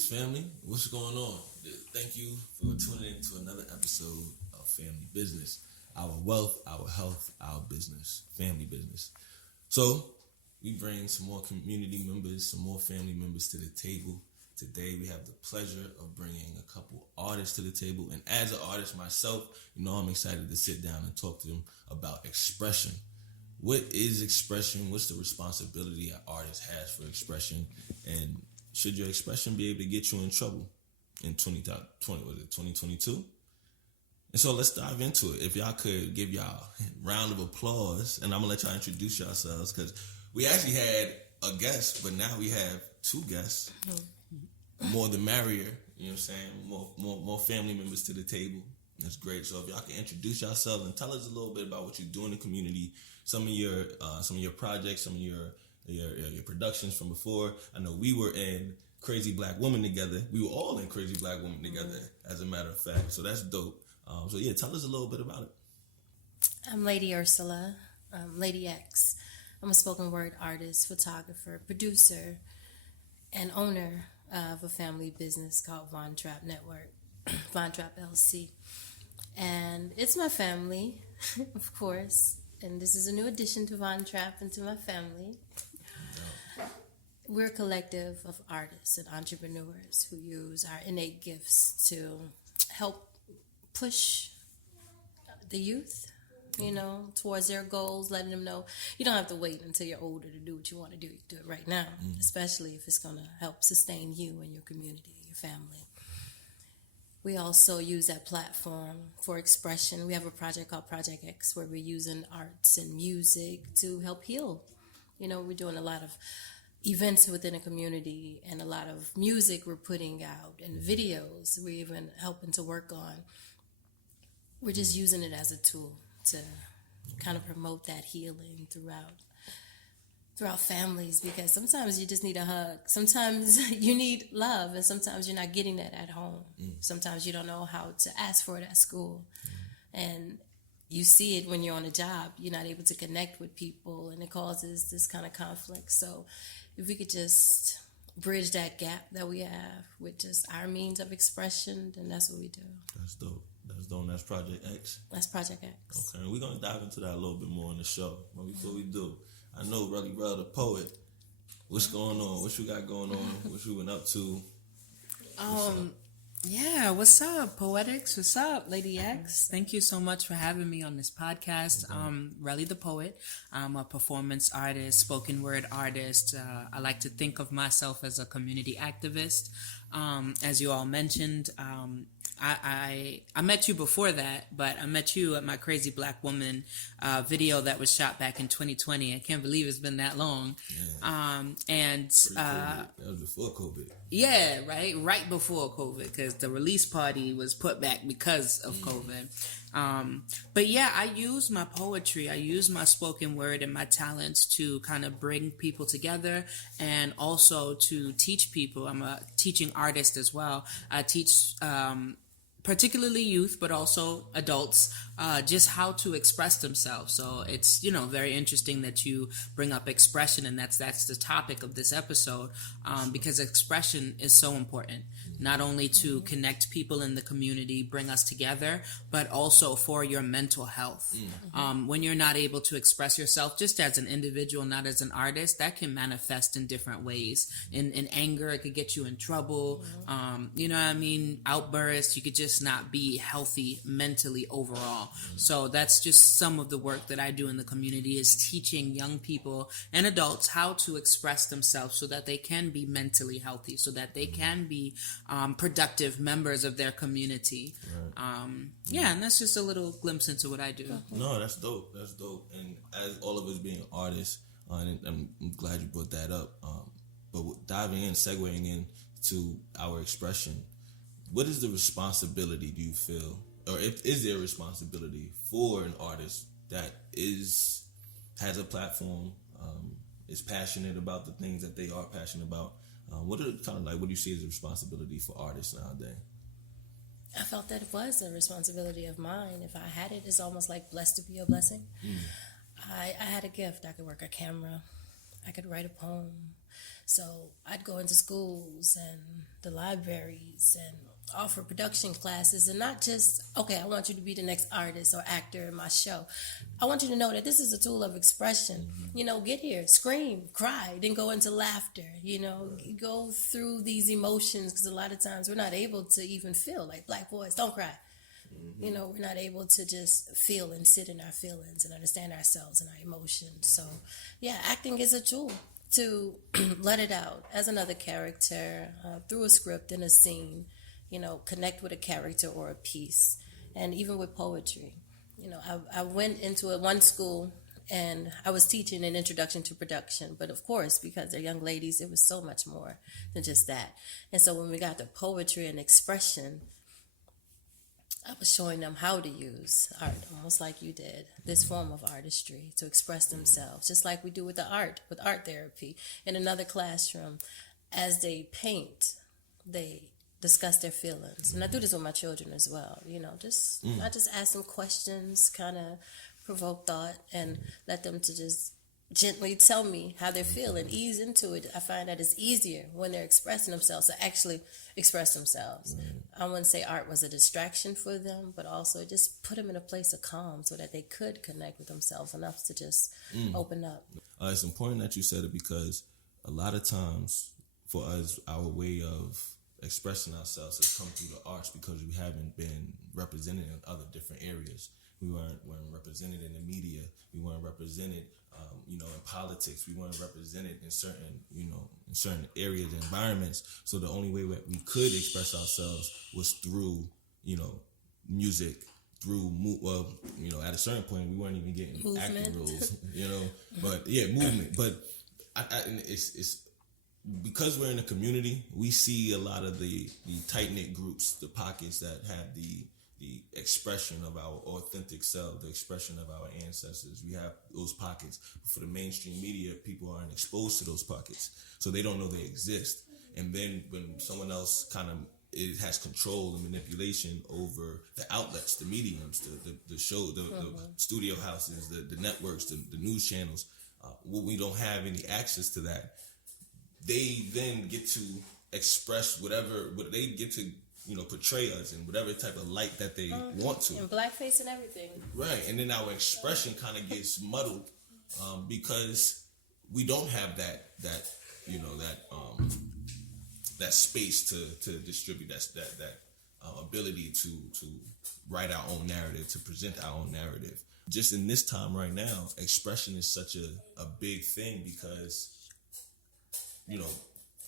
Peace, family. What's going on? Thank you for tuning in to another episode of Family Business. Our wealth, our health, our business, family business. So, we bring some more community members, some more family members to the table. Today, we have the pleasure of bringing a couple artists to the table. And as an artist myself, I'm excited to sit down and talk to them about expression. What is expression? What's the responsibility an artist has for expression? And should your expression be able to get you in trouble in 2022? And so let's dive into it. If y'all could give y'all a round of applause, and I'm going to let y'all introduce yourselves, because we actually had a guest, but now we have two guests. More the merrier, you know what I'm saying? More family members to the table. That's great. So if y'all can introduce yourselves and tell us a little bit about what you do in the community, some of your projects, some of your productions from before. I know we were in Crazy Black Woman together. We were all in Crazy Black Woman together, as a matter of fact. So that's dope. So yeah, tell us a little bit about it. I'm Lady Ursela, Lady X. I'm a spoken word artist, photographer, producer, and owner of a family business called Von Trap Network, Von Trap LC. And it's my family, of course. And this is a new addition to Von Trap and to my family. We're a collective of artists and entrepreneurs who use our innate gifts to help push the youth, towards their goals, letting them know you don't have to wait until you're older to do what you want to do. You can do it right now, especially if it's going to help sustain you and your community and your family. We also use that platform for expression. We have a project called Project X where we're using arts and music to help heal. We're doing a lot of events within a community and a lot of music we're putting out and videos we're even helping to work on. We're just using it as a tool to kind of promote that healing throughout families, because sometimes you just need a hug. Sometimes you need love, and sometimes you're not getting that at home. Sometimes you don't know how to ask for it at school. And you see it when you're on a job. You're not able to connect with people, and it causes this kind of conflict. So if we could just bridge that gap that we have with just our means of expression, then that's what we do. That's dope. That's Project X. That's Project X. Okay, we're going to dive into that a little bit more in the show. But before we do, I know Relle Rell, the poet. What's going on? What you got going on? What you been up to? What's up, Poetics? What's up, Lady X? Thank you so much for having me on this podcast. Relle the Poet. I'm a performance artist, spoken word artist. I like to think of myself as a community activist. As you all mentioned, I met you before that, but I met you at my Crazy Black Woman video that was shot back in 2020. I can't believe it's been that long. Yeah. That was before COVID. Yeah, right before COVID, because the release party was put back because of COVID. But yeah, I use my poetry, I use my spoken word and my talents to kind of bring people together, and also to teach people. I'm a teaching artist as well. I teach particularly youth, but also adults, just how to express themselves. So it's, very interesting that you bring up expression, and that's the topic of this episode, because expression is so important, not only to connect people in the community, bring us together, but also for your mental health. When you're not able to express yourself just as an individual, not as an artist, that can manifest in different ways. In anger, it could get you in trouble. Outbursts, you could just not be healthy mentally overall. So that's just some of the work that I do in the community, is teaching young people and adults how to express themselves so that they can be mentally healthy, so that they can be productive members of their community. Right. And that's just a little glimpse into what I do. No, that's dope. And as all of us being artists, and I'm glad you brought that up, but segueing into our expression, what is the responsibility, do you feel, or is there a responsibility for an artist that has a platform, is passionate about the things that they are passionate about? What do you see as a responsibility for artists nowadays? I felt that it was a responsibility of mine. If I had it, it's almost like blessed to be a blessing. I had a gift. I could work a camera. I could write a poem. So I'd go into schools and the libraries and offer production classes, and not just, okay, I want you to be the next artist or actor in my show. I want you to know that this is a tool of expression. Get here, scream, cry, then go into laughter. Go through these emotions, because a lot of times we're not able to even feel. Like Black boys, don't cry. We're not able to just feel and sit in our feelings and understand ourselves and our emotions. So, yeah, acting is a tool to let it out as another character through a script and a scene. Connect with a character or a piece. And even with poetry, I went into one school and I was teaching an introduction to production. But of course, because they're young ladies, it was so much more than just that. And so when we got to poetry and expression, I was showing them how to use art, almost like you did, this form of artistry to express themselves, just like we do with art therapy. In another classroom, as they paint, they discuss their feelings. And I do this with my children as well. I just ask them questions, kind of provoke thought, and let them to just gently tell me how they feel and ease into it. I find that it's easier when they're expressing themselves to actually express themselves. I wouldn't say art was a distraction for them, but also just put them in a place of calm so that they could connect with themselves enough to just open up. It's important that you said it, because a lot of times for us, our way of expressing ourselves has come through the arts, because we haven't been represented in other different areas. We weren't represented in the media. We weren't represented, in politics. We weren't represented in certain areas and environments. So the only way that we could express ourselves was through, music, through, at a certain point, we weren't even getting Movement. acting roles, But yeah, movement. But it's because we're in a community, we see a lot of the tight-knit groups, the pockets that have the expression of our authentic self, the expression of our ancestors. We have those pockets. For the mainstream media, people aren't exposed to those pockets, so they don't know they exist. And then when someone else it has control and manipulation over the outlets, the mediums, the show, the studio houses, the networks, the news channels, when we don't have any access to that, they then get to express whatever they get to, portray us in whatever type of light that they want to. And blackface and everything. Right. And then our expression kind of gets muddled because we don't have that space to distribute that ability to write our own narrative, to present our own narrative. Just in this time right now, expression is such a big thing, because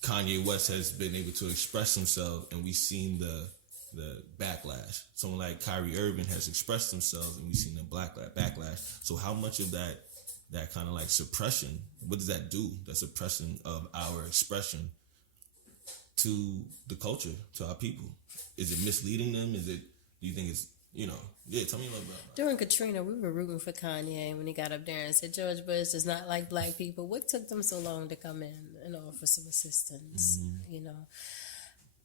Kanye West has been able to express himself, and we've seen the backlash. Someone like Kyrie Irving has expressed himself, and we've seen the backlash. So how much of that kind of like suppression, what does that do? That suppression of our expression to the culture, to our people? Is it misleading them? Do you think it's, tell me a little about During Katrina, we were rooting for Kanye when he got up there and said George Bush does not like black people. What took them so long to come in and offer some assistance?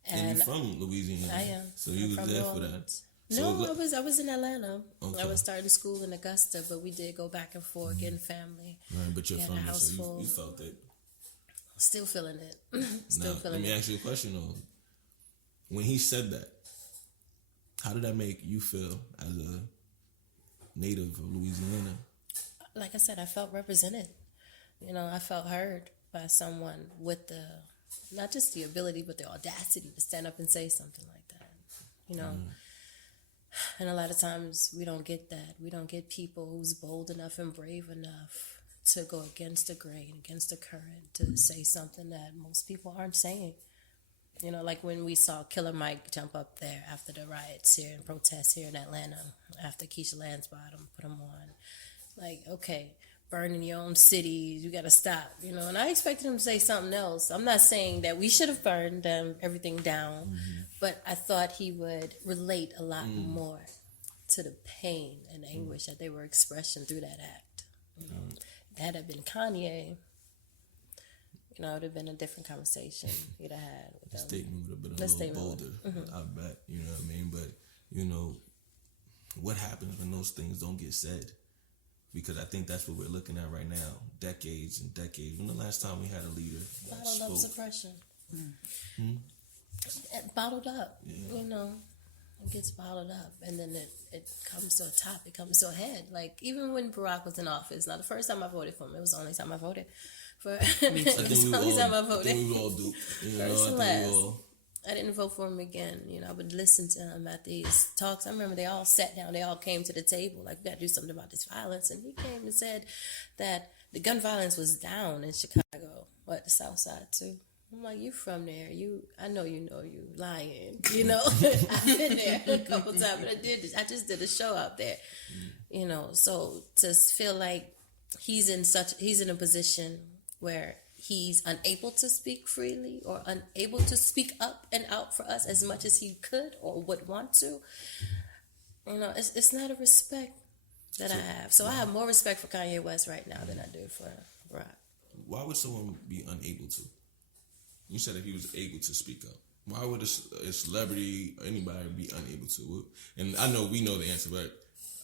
And you're from Louisiana. I am. So you was there for that. No, I was in Atlanta. Okay. I was starting school in Augusta, but we did go back and forth, getting family. Right, but you're We had from a there, house so full. you felt it. Still feeling it. Let me ask you a question though. When he said that, how did that make you feel as a native of Louisiana? Like I said, I felt represented. I felt heard by someone with not just the ability, but the audacity to stand up and say something like that. And a lot of times we don't get that. We don't get people who's bold enough and brave enough to go against the grain, against the current, to say something that most people aren't saying. Like when we saw Killer Mike jump up there after the riots here and protests here in Atlanta, after Keisha Lansbottom put him on. Like, okay, burning your own city, you got to stop, And I expected him to say something else. I'm not saying that we should have burned everything down, but I thought he would relate a lot more to the pain and anguish that they were expressing through that act. If that had been Kanye, it would have been a different conversation you'd have had with them. The statement would have been a little bolder, I bet. You know what I mean? But, what happens when those things don't get said? because I think that's what we're looking at right now. Decades and decades. When the last time we had a leader that Bottled up spoke? suppression. Bottled up, you know. It gets bottled up, and then it comes to a top. It comes to a head. Like, even when Barack was in office, not the first time I voted for him. It was the only time I voted for. I think we all do. You know, First and I think last. we all. I didn't vote for him again. You know, I would listen to him at these talks. I remember they all sat down. They all came to the table. Like, we got to do something about this violence. And he came and said that the gun violence was down in Chicago. What, the South Side, too? I'm like, you from there. I know you lying. You know, I've been there a couple times, but I just did a show out there. You know, so to feel like he's in a position where he's unable to speak freely or unable to speak up and out for us as much as he could or would want to, you know, it's not a respect that I have. So I have more respect for Kanye West right now than I do for Barack. Why would someone be unable to? You said if he was able to speak up. Why would a celebrity or anybody be unable to? And I know we know the answer, but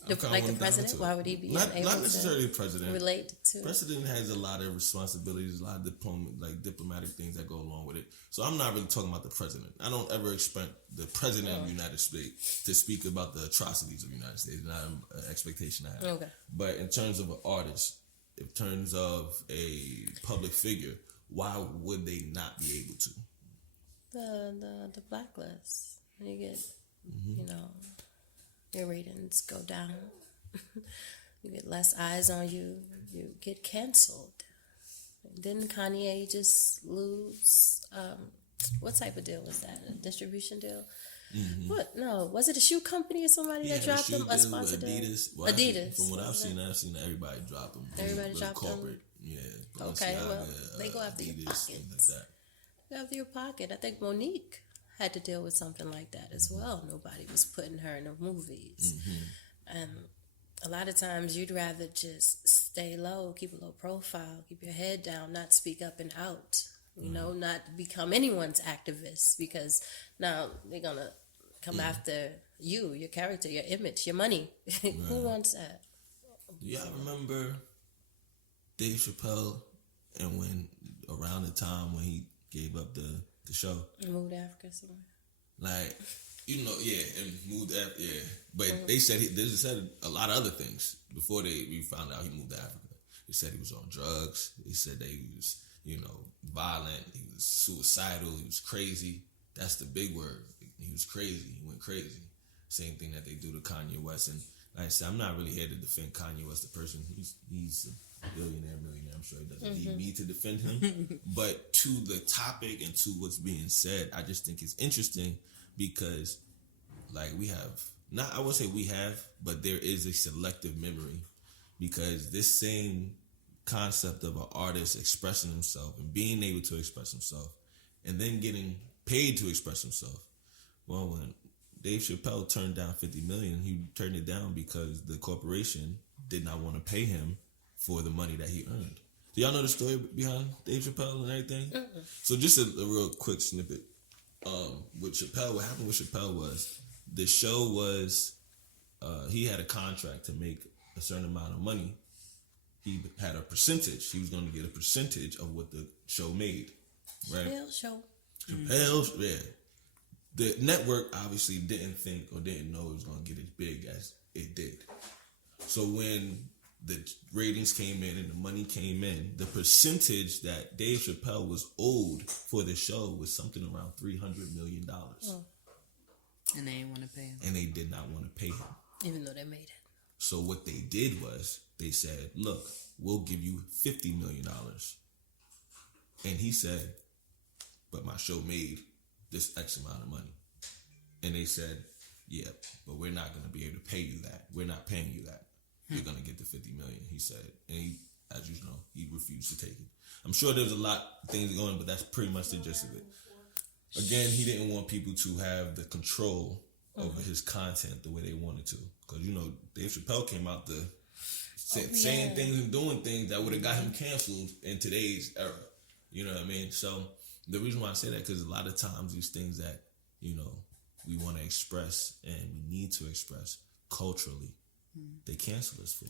Like the president, why would he be not unable necessarily the to president. relate to? President has a lot of responsibilities, a lot of diplomatic things that go along with it. So I'm not really talking about the president. I don't ever expect the president of the United States to speak about the atrocities of the United States. Not an expectation I have. Okay. But in terms of an artist, in terms of a public figure, why would they not be able to? The blacklist. You get, you know, your ratings go down. You get less eyes on you. You get canceled. Didn't Kanye just lose? What type of deal was that? A distribution deal? What? No, was it a shoe company or somebody that dropped him? A sponsor deal? Adidas. Well, Adidas. From what I've seen everybody drop them. Everybody dropped them? corporate. Yeah. Okay, well, Balenciaga, they go after your Adidas, pockets. things like that. Go after your pocket. I think Monique had to deal with something like that as well. Nobody was putting her in the movies. And a lot of times you'd rather just stay low, keep a low profile, keep your head down, not speak up and out. You know, not become anyone's activist, because now they're going to come after you, your character, your image, your money. Who wants that? Yeah, I remember Dave Chappelle, and when around the time when he gave up the show, Moved to Africa somewhere. like, you know, and moved after, But they said they said a lot of other things before we found out he moved to Africa. They said he was on drugs. They said that he was, you know, violent. He was suicidal. He was crazy. That's the big word. He was crazy. He went crazy. Same thing that they do to Kanye West. And like I said, I'm not really here to defend Kanye West, the person. He's a millionaire. I'm sure he doesn't need me to defend him. But to the topic and to what's being said, I just think it's interesting because, like, I would say we have, but there is a selective memory, because this same concept of an artist expressing himself and being able to express himself and then getting paid to express himself. Well, when Dave Chappelle turned down $50 million, he turned it down because the corporation did not want to pay him for the money that he earned. Do y'all know the story behind Dave Chappelle and everything? So just a real quick snippet. With Chappelle, what happened with Chappelle was the show was, he had a contract to make a certain amount of money. He had a percentage. He was going to get a percentage of what the show made. Right? Chappelle's, yeah. The network obviously didn't think or didn't know it was going to get as big as it did. So when the ratings came in and the money came in, the percentage that Dave Chappelle was owed for the show was something around $300 million. And they didn't want to pay him. And they did not want to pay him. Even though they made it. So what they did was they said, look, we'll give you $50 million. And he said, but my show made this X amount of money. And they said, yeah, but we're not going to be able to pay you that. We're not paying you that. You're going to get the $50 million, he said. And he, as you know, he refused to take it. I'm sure there's a lot of things going, but that's pretty much the gist of it. Again, he didn't want people to have the control over his content the way they wanted to. Because, you know, Dave Chappelle came out saying things and doing things that would have got him canceled in today's era. You know what I mean? So the reason why I say that, because a lot of times these things that, you know, we want to express and we need to express culturally, they cancel us for.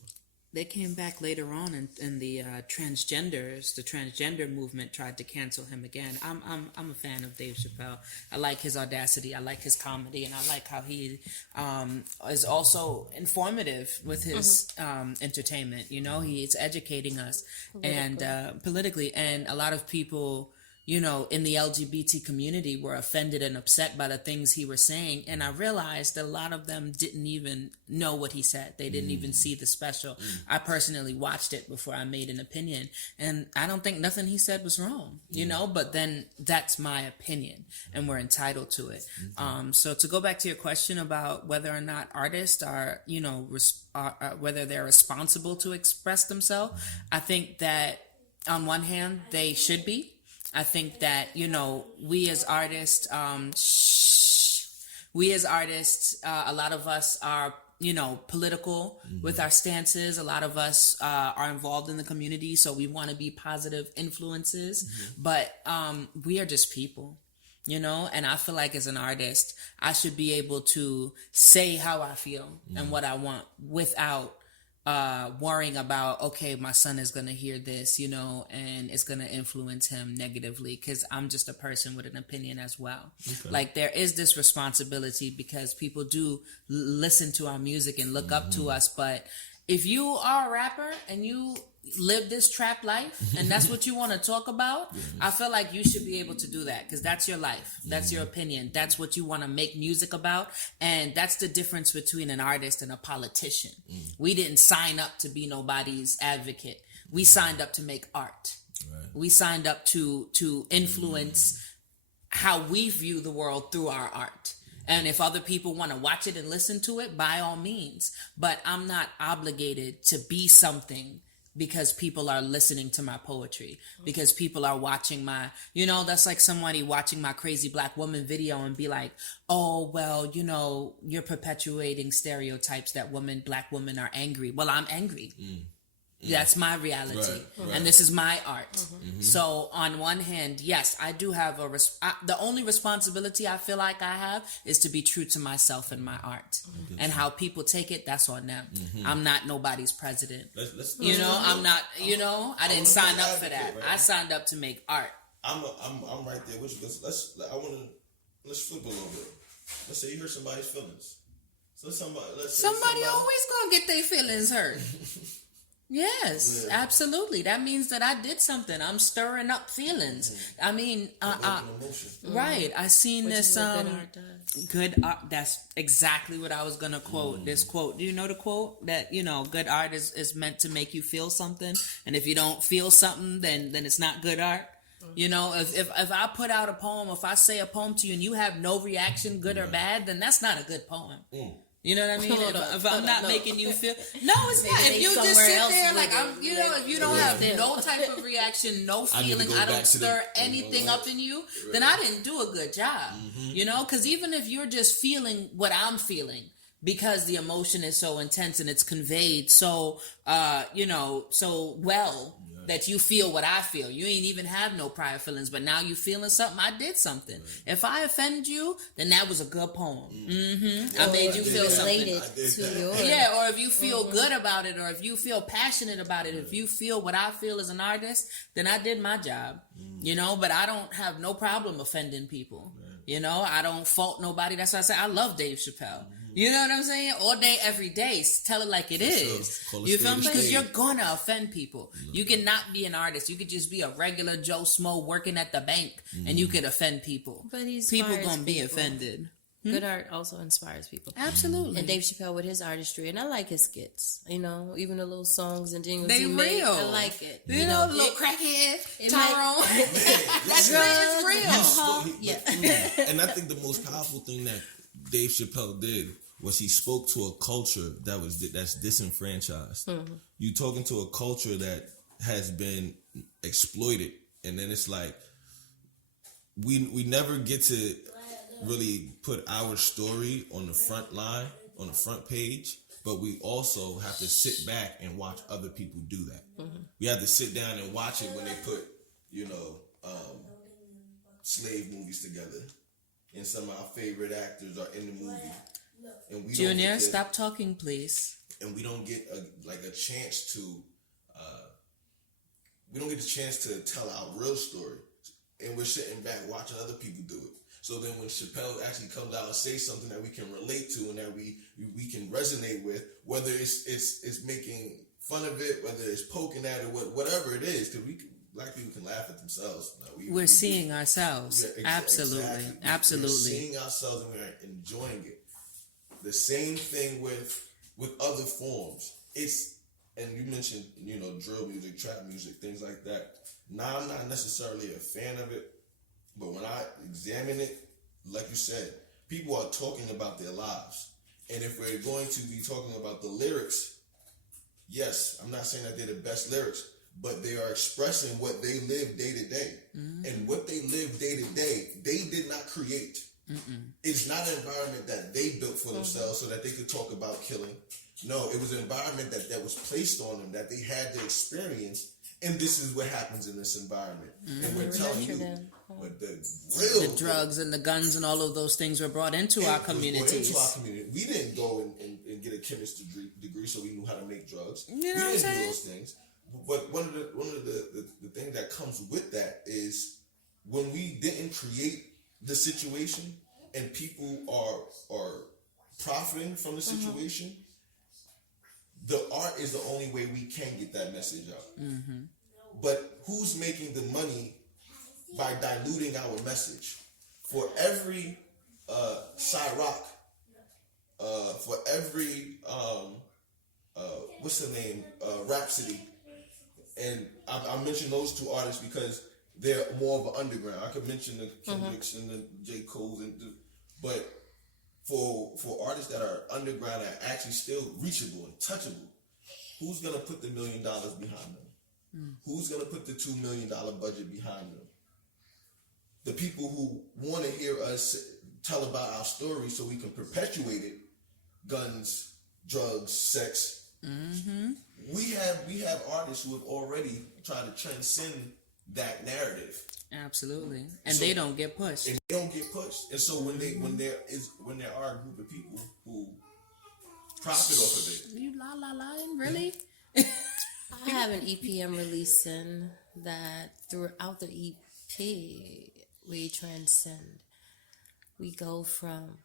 they came back later on, and the transgenders, the transgender movement tried to cancel him again. I'm a fan of Dave Chappelle. I like his audacity. I like his comedy, and I like how he is also informative with his entertainment. You know, he's educating us and politically, and a lot of people, you know, in the LGBT community were offended and upset by the things he was saying. And I realized that a lot of them didn't even know what he said. They didn't even see the special. I personally watched it before I made an opinion. And I don't think nothing he said was wrong, you know, but then that's my opinion and we're entitled to it. So to go back to your question about whether or not artists are, you know, whether they're responsible to express themselves, I think that on one hand, they should be. I think that, you know, we as artists, a lot of us are, you know, political with our stances. A lot of us are involved in the community, so we want to be positive influences. But we are just people, you know, and I feel like as an artist, I should be able to say how I feel and what I want without worrying about, okay, my son is going to hear this, you know, and it's going to influence him negatively, because I'm just a person with an opinion as well. Okay. Like, there is this responsibility because people do listen to our music and look up to us. But if you are a rapper and you live this trap life and that's what you want to talk about, I feel like you should be able to do that, because that's your life, that's your opinion, that's what you want to make music about. And that's the difference between an artist and a politician. We didn't sign up to be nobody's advocate. We signed up to make art. We signed up to influence how we view the world through our art. And if other people want to watch it and listen to it, by all means. But I'm not obligated to be something because people are listening to my poetry, because people are watching my, you know, that's like somebody watching my Crazy Black Woman video and be like, oh, well, you know, you're perpetuating stereotypes that black women are angry. Well, I'm angry. That's my reality. Right. And this is my art. So on one hand, yes, I do have the only responsibility I feel like I have is to be true to myself and my art. And how people take it, that's on them. I'm not nobody's president. You know, I'm not, you know, I didn't sign up for that. Right? I signed up to make art. I'm right there with you. Let's flip a little bit. Let's say you hurt somebody's feelings. So somebody always gonna get their feelings hurt. Yes, absolutely. That means that I did something. I'm stirring up feelings. I mean, right. I seen this. Good art. That's exactly what I was gonna quote. This quote. Do you know the quote that, you know, good art is meant to make you feel something, and if you don't feel something, then it's not good art. You know, if I put out a poem, if I say a poem to you and you have no reaction, good or bad, then that's not a good poem. You know what I mean? If I'm not making you feel, no, it's not. If you just sit there like I'm, you know, if you don't have no type of reaction, no feeling, I don't stir anything up in you, then I didn't do a good job. You know, because even if you're just feeling what I'm feeling, because the emotion is so intense and it's conveyed so, you know, so well. That you feel what I feel. You ain't even have no prior feelings, but now you feeling something. I did something. If I offended you, then that was a good poem. I made you feel something. To yours. Yeah, or if you feel good about it, or if you feel passionate about it, if you feel what I feel as an artist, then I did my job. You know, but I don't have no problem offending people. You know, I don't fault nobody. That's why I say I love Dave Chappelle. You know what I'm saying? All day, every day. Tell it like it is. You feel me? Because you're going to offend people. You cannot be an artist. You could just be a regular Joe Smo working at the bank and you could offend people. But people going to be offended. Good art also inspires people. Absolutely. And Dave Chappelle with his artistry. And I like his skits. You know, even the little songs and jingles they he real. made. I like it. You know, the little crackhead, Tyrone. That's real. Yeah. And I think the most powerful thing that Dave Chappelle did was he spoke to a culture that's disenfranchised. You talking to a culture that has been exploited, and then it's like we never get to really put our story on the front line, on the front page, but we also have to sit back and watch other people do that. We have to sit down and watch it when they put, you know, slave movies together, and some of our favorite actors are in the movie. and we Junior, don't get, stop talking, please. and we don't get a chance to. We don't get the chance to tell our real story, and we're sitting back watching other people do it. So then when Chappelle actually comes out and says something that we can relate to and that we can resonate with, whether it's making fun of it, whether it's poking at it, whatever it is, because black people can laugh at themselves. We're seeing ourselves. Absolutely. Absolutely. We're seeing ourselves and we're enjoying it. The same thing with other forms. And you mentioned, drill music, trap music, things like that. Now, I'm not necessarily a fan of it, but when I examine it, like you said, people are talking about their lives. And if we're going to be talking about the lyrics, yes, I'm not saying that they're the best lyrics, but they are expressing what they live day to day. And what they live day to day, they did not create. It's not an environment that they built for themselves so that they could talk about killing. No, it was an environment that was placed on them, that they had to experience, and this is what happens in this environment. And we're telling you, but the drugs and the guns and all of those things were brought into our communities. We didn't go and get a chemistry degree so we knew how to make drugs. You know what I'm saying? Do those things. But one of the things that comes with that is when we didn't create the situation and people are profiting from the situation. The art is the only way we can get that message out. But who's making the money by diluting our message? For every Cyrock, for every what's the name, Rhapsody, and I mention those two artists because they're more of an underground. I could mention the Kendricks and the J. Cole's, but for artists that are underground and actually still reachable and touchable, who's gonna put the $1 million behind them? Who's gonna put the $2 million budget behind them? The people who want to hear us tell about our story so we can perpetuate it: guns, drugs, sex. We have artists who have already tried to transcend that narrative. Absolutely, and so, they don't get pushed. And they don't get pushed. And so when there are a group of people who profit off of it, you la really. I have an EP I'm releasing that throughout the EP we transcend. We go from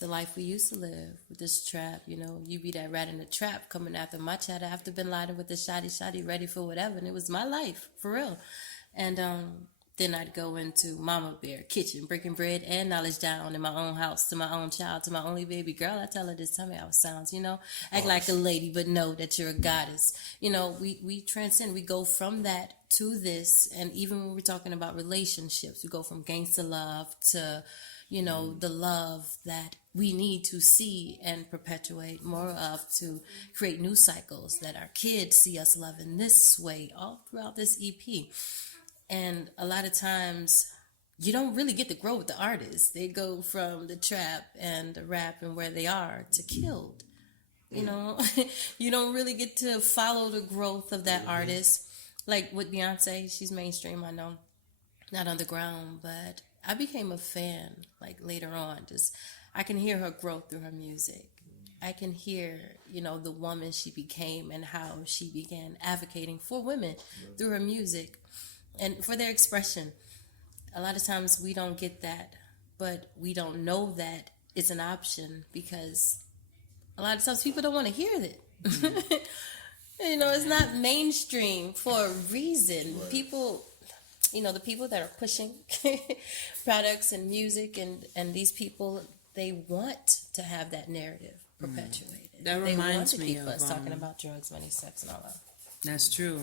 the life we used to live with this trap, you be that rat in the trap coming after my chat after been lying with the shoddy ready for whatever, and it was my life for real. And then I'd go into Mama Bear kitchen, breaking bread and knowledge down in my own house to my own child, to my only baby girl. I tell her this, tell me how it sounds, act like a lady, but know that you're a goddess. We transcend, we go from that to this. And even when we're talking about relationships, we go from gangster love to, the love that we need to see and perpetuate more of, to create new cycles that our kids see us loving this way all throughout this EP. And a lot of times you don't really get to grow with the artists. They go from the trap and the rap and where they are to killed. You don't really get to follow the growth of that artist. Like with Beyonce, she's mainstream, I know, not underground, but I became a fan like later on. Just I can hear her growth through her music. I can hear, the woman she became and how she began advocating for women through her music. And for their expression. A lot of times we don't get that, but we don't know that it's an option because a lot of times people don't want to hear that. It's not mainstream for a reason. Right. People, the people that are pushing products and music and these people, they want to have that narrative perpetuated. That reminds me of us talking about drugs, money, sex, and all that. That's true.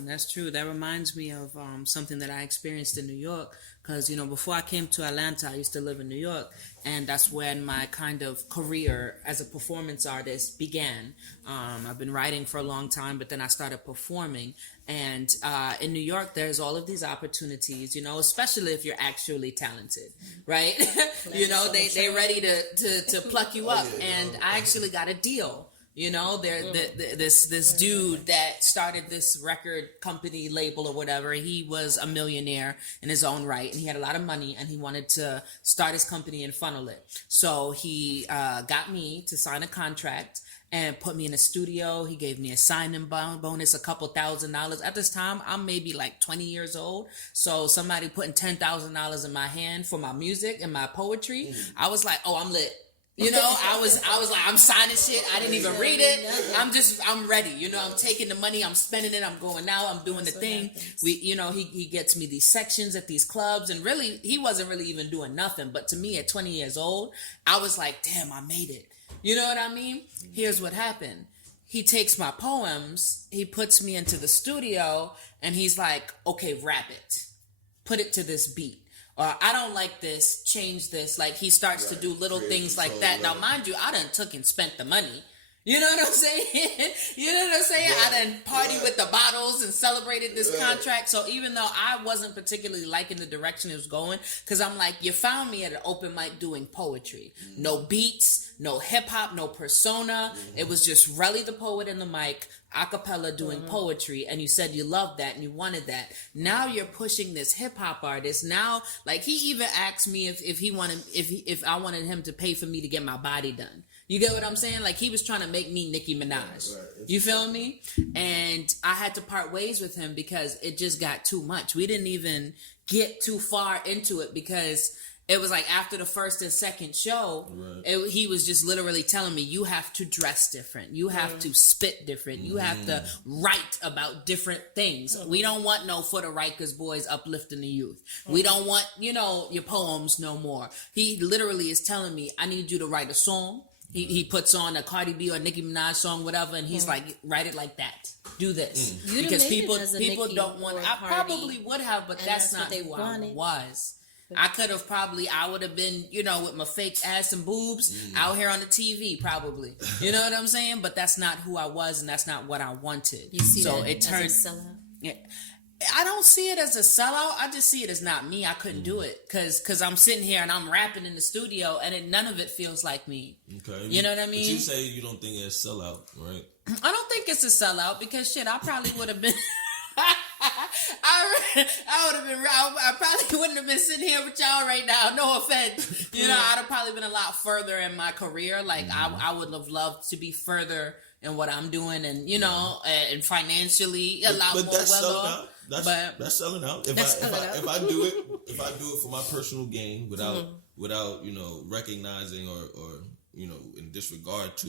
That reminds me of something that I experienced in New York. Because, before I came to Atlanta, I used to live in New York. And that's when my kind of career as a performance artist began. I've been writing for a long time, but then I started performing. And in New York, there's all of these opportunities, especially if you're actually talented, right? They're ready to pluck you up. And I actually got a deal You know, this dude that started this record company label or whatever, he was a millionaire in his own right, and he had a lot of money, and he wanted to start his company and funnel it. So he got me to sign a contract and put me in a studio. He gave me a signing bonus, a couple $1,000. At this time, I'm maybe like 20 years old. So somebody putting $10,000 in my hand for my music and my poetry, I was like, oh, I'm lit. You know, I was like, I'm signing shit. I didn't even read it. I'm ready. You know, I'm taking the money, I'm spending it, I'm going out, I'm doing the thing. He gets me these sections at these clubs, and really, he wasn't really even doing nothing. But to me, at 20 years old, I was like, damn, I made it. You know what I mean? Here's what happened. He takes my poems, he puts me into the studio, and he's like, okay, rap it. Put it to this beat. Or I don't like this, change this. Like, he starts to do little things like that. Now, mind you, I done took and spent the money. You know what I'm saying? You know what I'm saying? I done partied with the bottles and celebrated this contract. So even though I wasn't particularly liking the direction it was going, because I'm like, you found me at an open mic doing poetry. No beats, no hip hop, no persona. It was just Relle the poet in the mic, a cappella doing poetry, and you said you loved that and you wanted that. Now you're pushing this hip hop artist. Now, like, he even asked me if I wanted him to pay for me to get my body done. You get what I'm saying? Like, he was trying to make me Nicki Minaj. Right. You feel me? And I had to part ways with him because it just got too much. We didn't even get too far into it because it was like after the first and second show, he was just literally telling me, you have to dress different. You have to spit different. You have to write about different things. We don't want no For the Rikers Boys uplifting the youth. We don't want, your poems no more. He literally is telling me, I need you to write a song. He puts on a Cardi B or Nicki Minaj song, whatever, and he's like, write it like that. Do this. Because people don't want, I probably would have, but that's not who I was. I would have been, with my fake ass and boobs out here on the TV, probably. You know what I'm saying? But that's not who I was, and that's not what I wanted. You see so it turned. As a sellout? Yeah. I don't see it as a sellout. I just see it as not me. I couldn't do it because I'm sitting here and I'm rapping in the studio, and none of it feels like me. Okay, you know what I mean? But you say you don't think it's a sellout, right? I don't think it's a sellout because shit, I probably would have been. I probably wouldn't have been sitting here with y'all right now. No offense. I'd have probably been a lot further in my career. Like, I would have loved to be further in what I'm doing, and and financially a lot more well off. That's selling out. If I do it for my personal gain without recognizing or in disregard to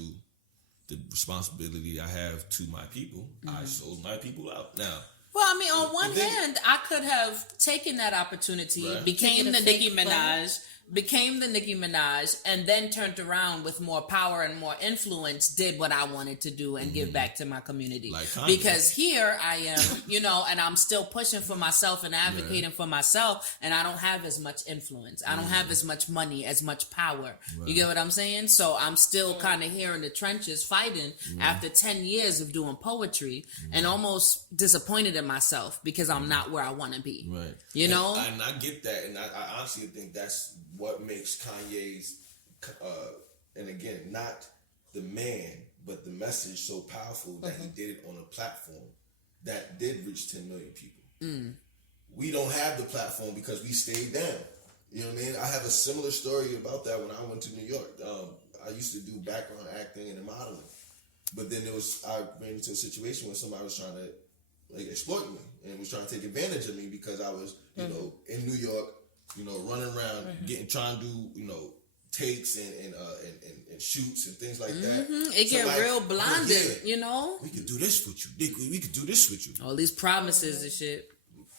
the responsibility I have to my people, I sold my people out. Now, well, I mean, on one hand, I could have taken that opportunity, became the Nicki Minaj, and then turned around with more power and more influence, did what I wanted to do and give back to my community. Because here I am, and I'm still pushing for myself and advocating for myself, and I don't have as much influence. I don't have as much money, as much power. Right. You get what I'm saying? So I'm still kind of here in the trenches fighting after 10 years of doing poetry and almost disappointed in myself because I'm not where I want to be. Right. And I get that, and I honestly think that's what makes Kanye's, and again, not the man, but the message so powerful that he did it on a platform that did reach 10 million people. We don't have the platform because we stayed down. You know what I mean? I have a similar story about that when I went to New York. I used to do background acting and modeling, but then I ran into a situation where somebody was trying to exploit me and was trying to take advantage of me because I was, in New York, running around, trying to do, takes and shoots and things like that. It get real blinded, We could do this with you. We could do this with you. All these promises and shit.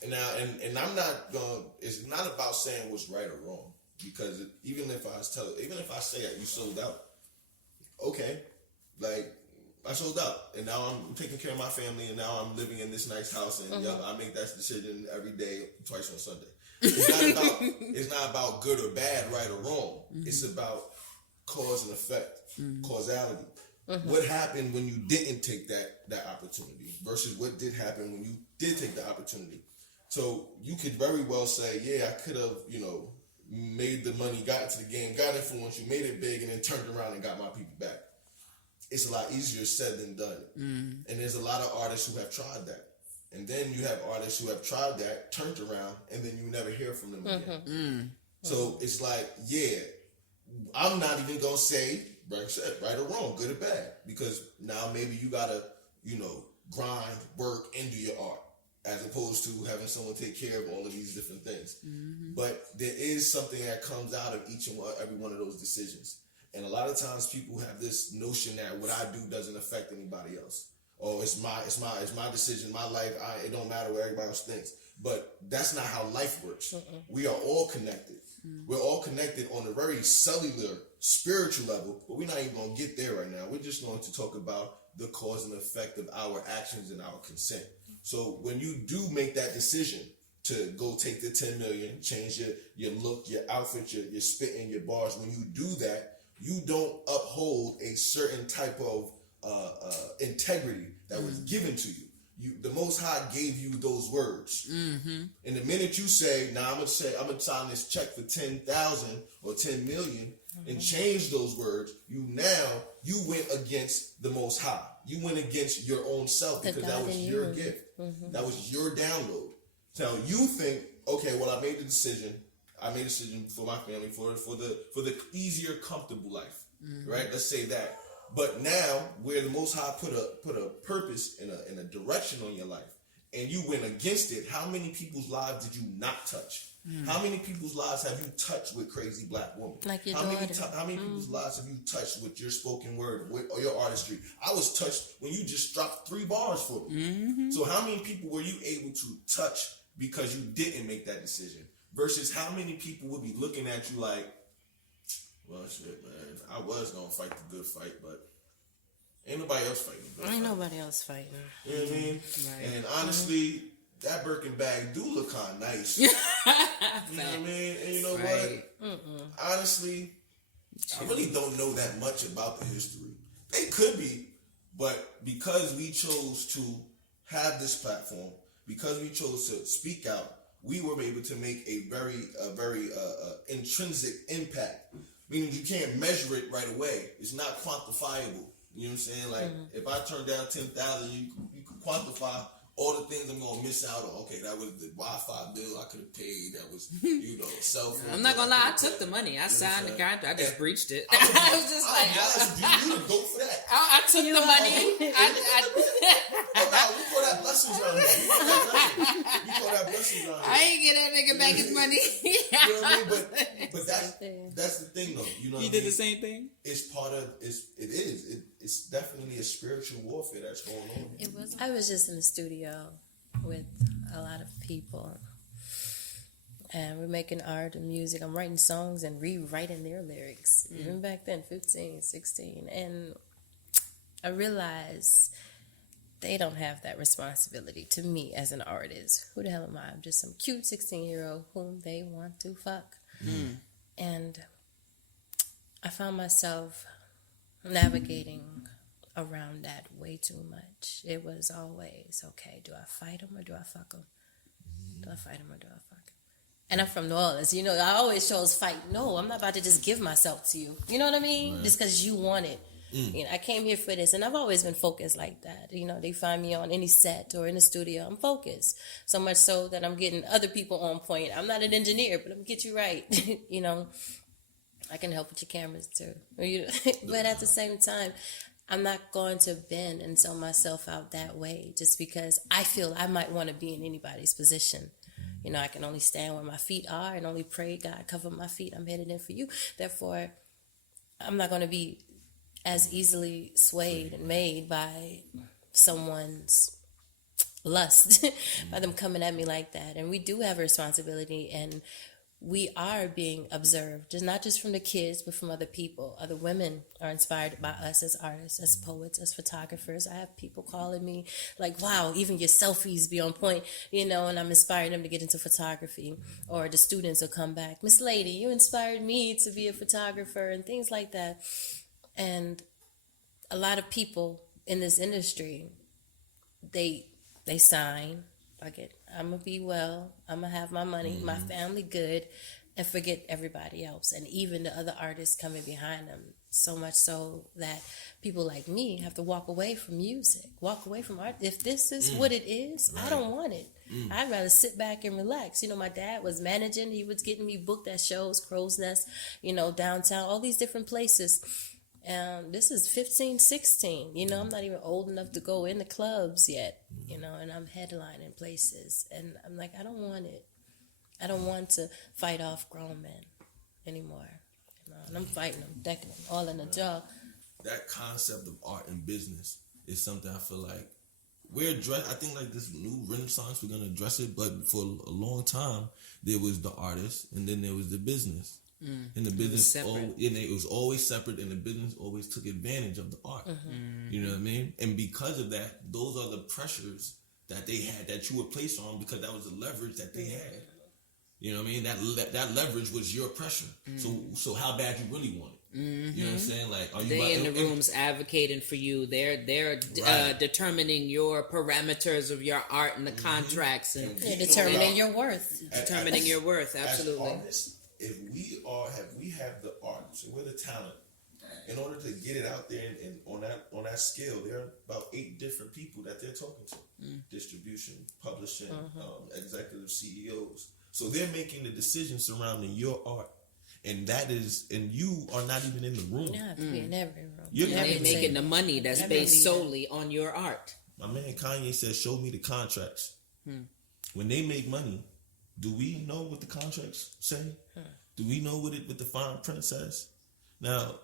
Now, and I'm not going. It's not about saying what's right or wrong, because even if I say that you sold out, okay, like I sold out, and now I'm taking care of my family, and now I'm living in this nice house, and I make that decision every day, twice on Sunday. It's not about good or bad, right or wrong. It's about cause and effect, causality. What happened when you didn't take that opportunity versus what did happen when you did take the opportunity. So you could very well say, yeah, I could have, made the money, got into the game, got influence, you made it big, and then turned around and got my people back. it's a lot easier said than done. And there's a lot of artists who have tried that. And then you have artists who have tried that, turned around, and then you never hear from them again. So it's like, yeah, I'm not even going to say, right or wrong, good or bad. Because now maybe you got to, grind, work, and do your art. As opposed to having someone take care of all of these different things. But there is something that comes out of each and every one of those decisions. And a lot of times people have this notion that what I do doesn't affect anybody else. Oh, it's my decision, my life. It don't matter what everybody else thinks. But that's not how life works. We are all connected. We're all connected on a very cellular, spiritual level, but we're not even going to get there right now. We're just going to talk about the cause and effect of our actions and our consent. So when you do make that decision to go take the 10 million, change your look, your outfit, your spitting, your bars, when you do that, you don't uphold a certain type of integrity that was given to you. The Most High gave you those words. And the minute you say, I'm gonna sign this check for 10,000 or 10 million and change those words, you went against the Most High. You went against your own self because that was your gift. That was your download. So you think, okay, well, I made a decision for my family, for the easier, comfortable life, right? Let's say that. But now, where the Most High put a purpose and a direction on your life, and you went against it, how many people's lives did you not touch? How many people's lives have you touched with Crazy Black Woman? Like your how daughter. How many people's lives have you touched with your spoken word or your artistry? I was touched when you just dropped 3 bars for me. So how many people were you able to touch because you didn't make that decision? Versus how many people would be looking at you like, well, shit, man, I was going to fight the good fight, but ain't nobody else fighting the good fight. Ain't nobody else fighting. You know what I mean? Right. And honestly, that Birkin bag do look kind of nice. You know what I mean? And you know what? Honestly, I really don't know that much about the history. They could be, but because we chose to have this platform, because we chose to speak out, we were able to make a very intrinsic impact. Meaning you can't measure it right away. It's not quantifiable. You know what I'm saying? Like, if I turn down 10,000, you can quantify all the things I'm going to miss out on. Okay, that was the Wi-Fi bill I could have paid. That was, cell phone. I'm not going to lie. I took the money. I signed the contract. I just breached it. I was just like, you didn't go for that. I took the money. We call that blessings around here. You call that blessings around here. I ain't get that nigga back his money. You know what I mean? But that's the thing, though. You know what I mean? You did the same thing? It's part of, it's definitely a spiritual warfare that's going on. I was just in the studio with a lot of people, and we're making art and music. I'm writing songs and rewriting their lyrics, even back then, 15, 16. And I realized they don't have that responsibility to me as an artist. Who the hell am I? I'm just some cute 16-year-old whom they want to fuck. And I found myself navigating around that way too much. It was always, okay, do I fight him or do I fuck him? Do I fight him or do I fuck him? And I'm from New Orleans. I always chose fight. No, I'm not about to just give myself to you. You know what I mean? Right. Just because you want it. I came here for this, and I've always been focused like that. They find me on any set or in the studio, I'm focused. So much so that I'm getting other people on point. I'm not an engineer, but I'm going to get you right. I can help with your cameras too. But at the same time, I'm not going to bend and sell myself out that way just because I feel I might want to be in anybody's position. I can only stand where my feet are and only pray, God, cover my feet. I'm headed in for you. Therefore, I'm not going to be as easily swayed and made by someone's lust, by them coming at me like that. And we do have a responsibility, and we are being observed, just not just from the kids, but from other people. Other women are inspired by us as artists, as poets, as photographers. I have people calling me like, wow, even your selfies be on point, and I'm inspiring them to get into photography. Or the students will come back, Miss Ladee, you inspired me to be a photographer, and things like that. And a lot of people in this industry, they sign, I'm going to be well, I'm going to have my money, my family good, and forget everybody else, and even the other artists coming behind them. So much so that people like me have to walk away from music, walk away from art. If this is what it is, I don't want it. I'd rather sit back and relax. You know, my dad was managing. He was getting me booked at shows, Crow's Nest, you know, downtown, all these different places. This is 15, 16. You know, I'm not even old enough to go in the clubs yet, you know, and I'm headlining places. And I'm like, I don't want it. I don't want to fight off grown men anymore. You know, and I'm fighting them, decking them all in the jaw. That concept of art and business is something I feel like I think like this new renaissance, we're going to address it. But for a long time, there was the artist and then there was the business. And the business, it was always separate, and the business always took advantage of the art. You know what I mean? And because of that, those are the pressures that they had that you were placed on, because that was the leverage that they had. You know what I mean? That leverage was your pressure. So how bad you really want it? You know what I'm saying? Like, are you they in the rooms advocating for you? They're determining your parameters of your art and the contracts and determining your worth. Determining your worth. Absolutely. As artists, if we have the art, so we're the talent. In order to get it out there and on that scale, there are about 8 different people that they're talking to: distribution, publishing, executive CEOs. So they're making the decisions surrounding your art, and you are not even in the room. You have to be in every room. They're making the money that's based solely on your art. My man Kanye said, "Show me the contracts." When they make money, do we know what the contracts say? Do we know what the fine print says? Now,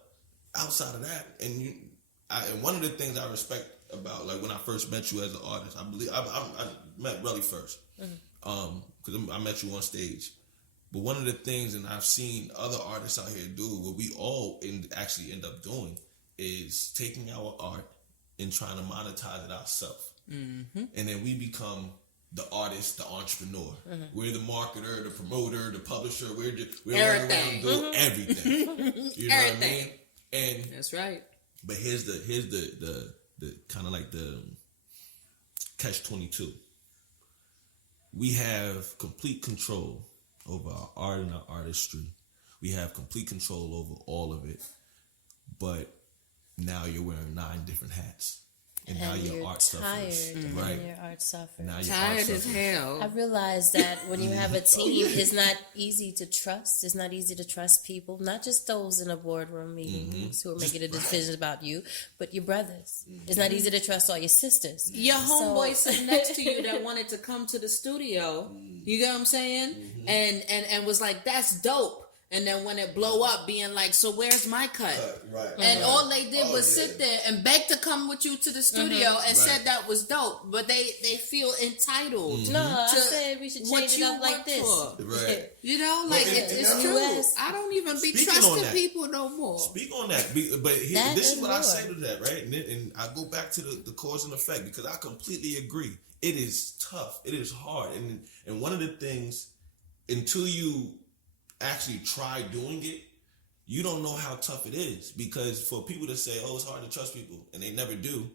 outside of that, and one of the things I respect about, like, when I first met you as an artist, I believe I met Relle first, because I met you on stage. But one of the things, and I've seen other artists out here do, what we all actually end up doing, is taking our art and trying to monetize it ourselves, and then we become the artist, the entrepreneur. We're the marketer, the promoter, the publisher. We're running around doing everything. You know what I mean? And that's right. But here's the kind of like the catch-22. We have complete control over our art and our artistry. We have complete control over all of it. But now you're wearing 9 different hats. And now your art suffers. Right. And your art suffers. Now your Tired art as suffers. hell. I realized that when you have a team, it's not easy to trust. It's not easy to trust people, not just those in a boardroom meetings who are making the decisions about you, but your brothers. It's not easy to trust all your sisters. Your homeboy sitting next to you that wanted to come to the studio, you get what I'm saying? And was like, that's dope. And then when it blow up, being like, so where's my cut? Right. And all they did was sit there and beg to come with you to the studio and said that was dope. But they feel entitled. No, I said we should change it up like this. Right. You know, like, it's true. I don't even be trusting people no more. Speak on that. But this is what I say to that, right? And I go back to the cause and effect, because I completely agree. It is tough. It is hard. And one of the things, until you actually try doing it, you don't know how tough it is. Because for people to say, oh, it's hard to trust people, and they never do,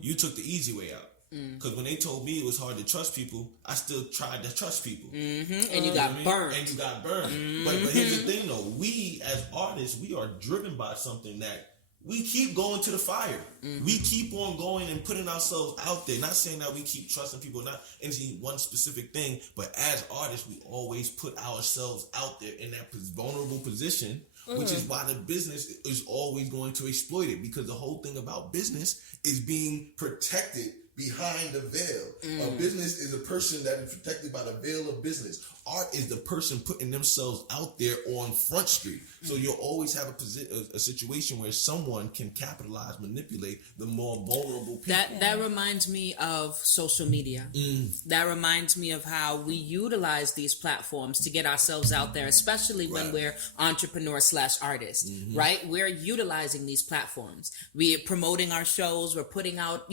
you took the easy way out. Because when they told me it was hard to trust people, I still tried to trust people. And you got burned. And you got burned. But here's the thing, though. We, as artists, we are driven by something that we keep going to the fire. We keep on going and putting ourselves out there. Not saying that we keep trusting people, not any one specific thing, but as artists, we always put ourselves out there in that vulnerable position, which is why the business is always going to exploit it, because the whole thing about business is being protected behind the veil. A business is a person that is protected by the veil of business. Art is the person putting themselves out there on Front Street. So you'll always have a situation where someone can capitalize, manipulate the more vulnerable people. That reminds me of social media. That reminds me of how we utilize these platforms to get ourselves out there, especially when we're entrepreneurs / artists, right? We're utilizing these platforms. We're promoting our shows. We're putting out,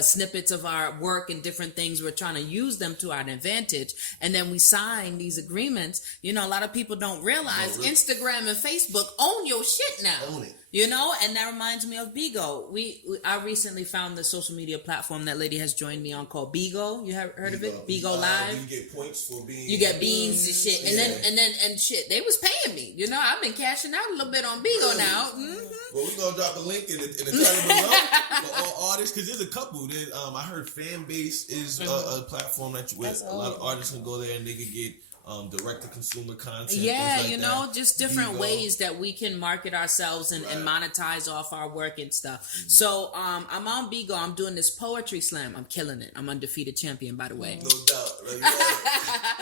snippets of our work and different things. We're trying to use them to our advantage. And then we sign sign these agreements, a lot of people don't realize Instagram and Facebook own your shit now. Own it. And that reminds me of Bigo. I recently found the social media platform that Ladee has joined me on called Bigo. You have heard of it? Bigo Live. You get points for being. You get beans and shit, and shit. They was paying me. I've been cashing out a little bit on Bigo now. Mm-hmm. Well, we're gonna drop a link in the title below for all artists, because there's a couple. I heard Fanbase is a platform that a lot of artists can go there and they can get direct to consumer content. Yeah, like that. just different ways that we can market ourselves and monetize off our work and stuff. Mm-hmm. So I'm on Bigo. I'm doing this poetry slam. I'm killing it. I'm undefeated champion, by the way. No doubt.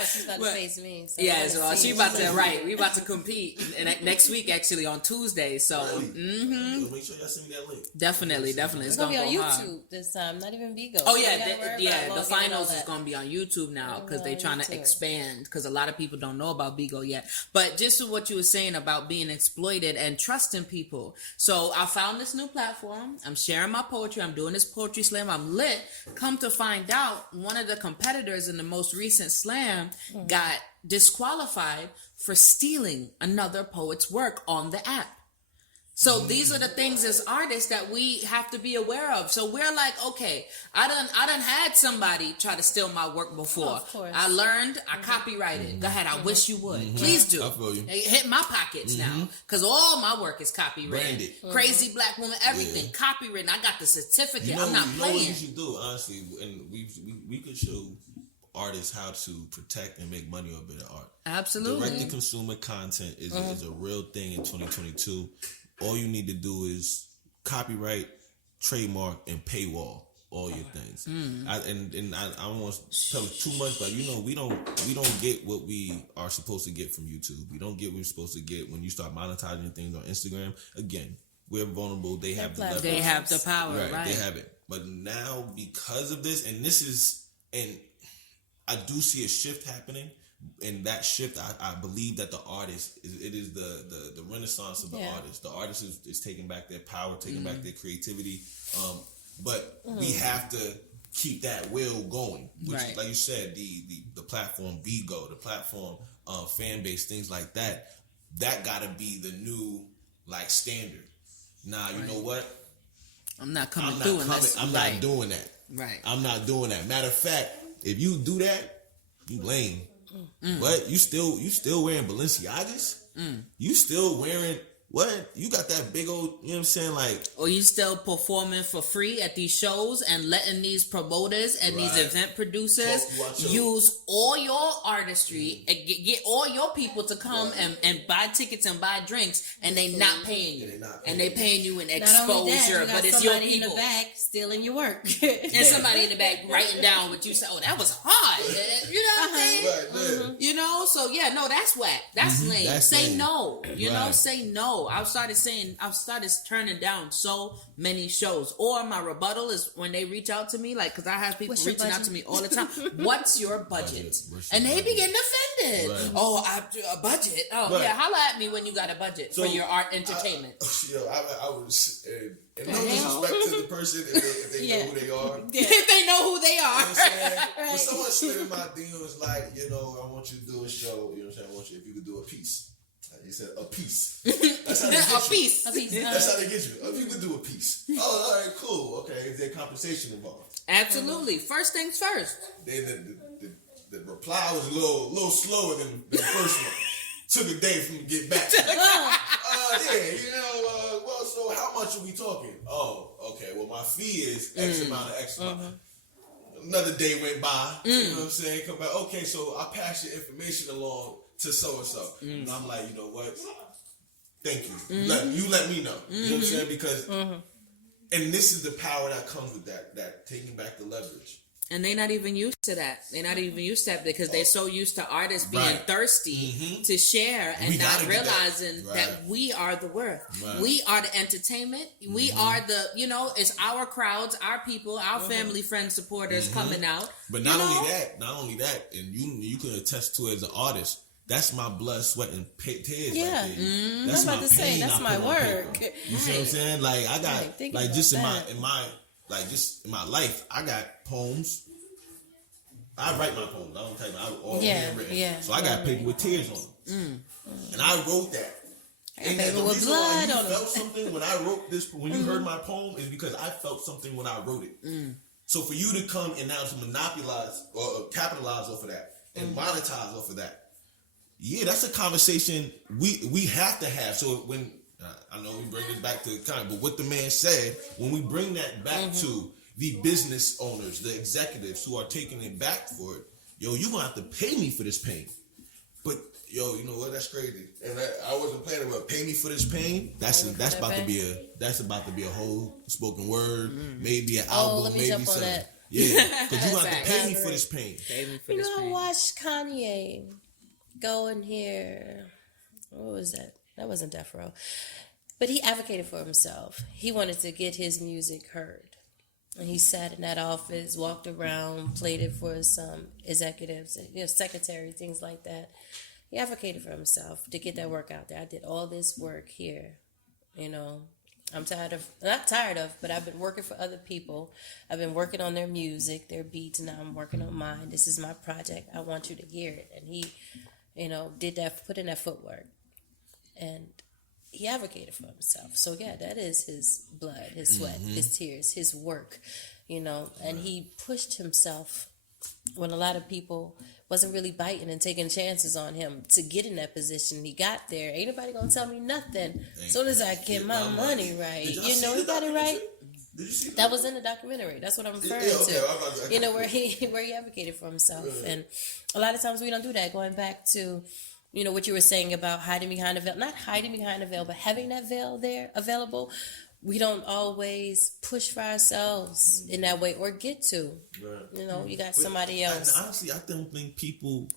She's about to face me. So she about to we about to compete next week, actually, on Tuesday. So really? Make sure y'all send me that link. Definitely. It's gonna be on go YouTube hard. this time, not even Bigo. Oh yeah, the finals is gonna be on YouTube now because they're trying to expand, because a lot of people don't know about Bigo yet. But just what you were saying about being exploited and trusting people. So I found this new platform. I'm sharing my poetry. I'm doing this poetry slam. I'm lit. Come to find out, one of the competitors in the most recent slam got disqualified for stealing another poet's work on the app. So these are the things as artists that we have to be aware of. So we're like, okay, I done had somebody try to steal my work before. Of course. I learned, I copyrighted. Go ahead, I wish you would. Please do. I feel you. It hit my pockets now, because all my work is copyrighted. Branded. Crazy Black Woman, everything copywritten. I got the certificate. I'm not You playing. know what you should do, honestly, and we could show artists how to protect and make money off of their art. Absolutely. Direct to consumer content is a real thing in 2022. All you need to do is copyright, trademark, and paywall all your things. I don't want to tell too much, but we don't get what we are supposed to get from YouTube. We don't get what we're supposed to get when you start monetizing things on Instagram. Again, we're vulnerable. They have the leverage. They have the power, right? They have it. But now, because of this, and I do see a shift happening. And that shift, I believe that the artist is the renaissance of the artist. The artist is taking back their power, taking back their creativity. But we have to keep that will going. Which, like you said, the platform Bigo, the platform Fanbase, things like that. That gotta be the new standard. Nah, you know what? I'm not doing not doing that. Right. I'm not doing that. Matter of fact, if you do that, you lame. But you still wearing Balenciagas? You still wearing what? You got that big old, you know what I'm saying? Or you still performing for free at these shows and letting these promoters and these event producers use all your artistry and get all your people to come and buy tickets and buy drinks, and they not paying you. And they paying you in exposure, but it's your people. In the back stealing your work. And somebody in the back writing down what you said. Oh, that was hard. You know what I'm saying? Right, So that's whack. That's lame. Say lame. No. Say no. I started turning down so many shows. Or my rebuttal is when they reach out to me, because I have people reaching out to me all the time. What's your budget? And they be getting offended. Right. Oh, a budget. Oh, yeah. Holla at me when you got a budget for your art entertainment. I was, and no disrespect to the person if they know who they are. If they know who they are. You know what I'm saying? When someone slid in my DMs I want you to do a show. You know what I'm saying? I want you, if you could do a piece. He said a piece. That's how they get piece. That's how they get you. If you could do a piece. Oh, all right, cool. Okay, is there compensation involved? Absolutely. First things first. Then the reply was a little slower than the first one. Took a day for me to get back. Well, so how much are we talking? Oh, okay. Well, my fee is X amount of X amount. Another day went by. You know what I'm saying? Come back. Okay, so I pass your information along to so-and-so. And I'm like, you know what? Thank you. You let me know. You know what I'm saying? Because, and this is the power that comes with that taking back the leverage. And they're not even used to that. They're not even used to that because they're so used to artists being thirsty to share and not realizing that we are the worth. Right. We are the entertainment. We are the, it's our crowds, our people, our family, friends, supporters coming out. But not only that, and you can attest to it as an artist, that's my blood, sweat, and tears right there. That's my pain. That's my work. You see what I'm saying? I got just in my life, I got poems, I write my poems. I don't type. All handwritten. Yeah. So I got paper with tears on them, and I wrote that. And paper the with reason why blood you on felt something when I wrote this, when you heard my poem, is because I felt something when I wrote it. So for you to come and now to monopolize or capitalize off of that and monetize off of that, yeah, that's a conversation we have to have. So when I know we bring this back to but what the man said, when we bring that back to the business owners, the executives who are taking it back for it, yo, you gonna have to pay me for this pain. But yo, you know what? That's crazy. And I wasn't planning about pay me for this pain. That's about to be a whole spoken word, maybe an album, let me maybe jump on something. that. Yeah, because you gonna have to pay me for this pain. You know, I watched Kanye go in here. What was that? That wasn't Death Row. But he advocated for himself. He wanted to get his music heard. And he sat in that office, walked around, played it for some executives, secretaries, things like that. He advocated for himself to get that work out there. I did all this work here. I'm not tired of, but I've been working for other people. I've been working on their music, their beats, and now I'm working on mine. This is my project. I want you to hear it. And he, did that, put in that footwork. And he advocated for himself. So yeah, that is his blood, his sweat, his tears, his work, and he pushed himself when a lot of people wasn't really biting and taking chances on him to get in that position. He got there. Ain't nobody gonna tell me nothing. As soon as I get my money right, he got it right. Did you see that? Was in the documentary. That's what I'm referring to. Where he advocated for himself. And a lot of times we don't do that. Going back to what you were saying about hiding behind a veil. Not hiding behind a veil, but having that veil there available. We don't always push for ourselves in that way or get to. Right. You got somebody else. Honestly, I don't think people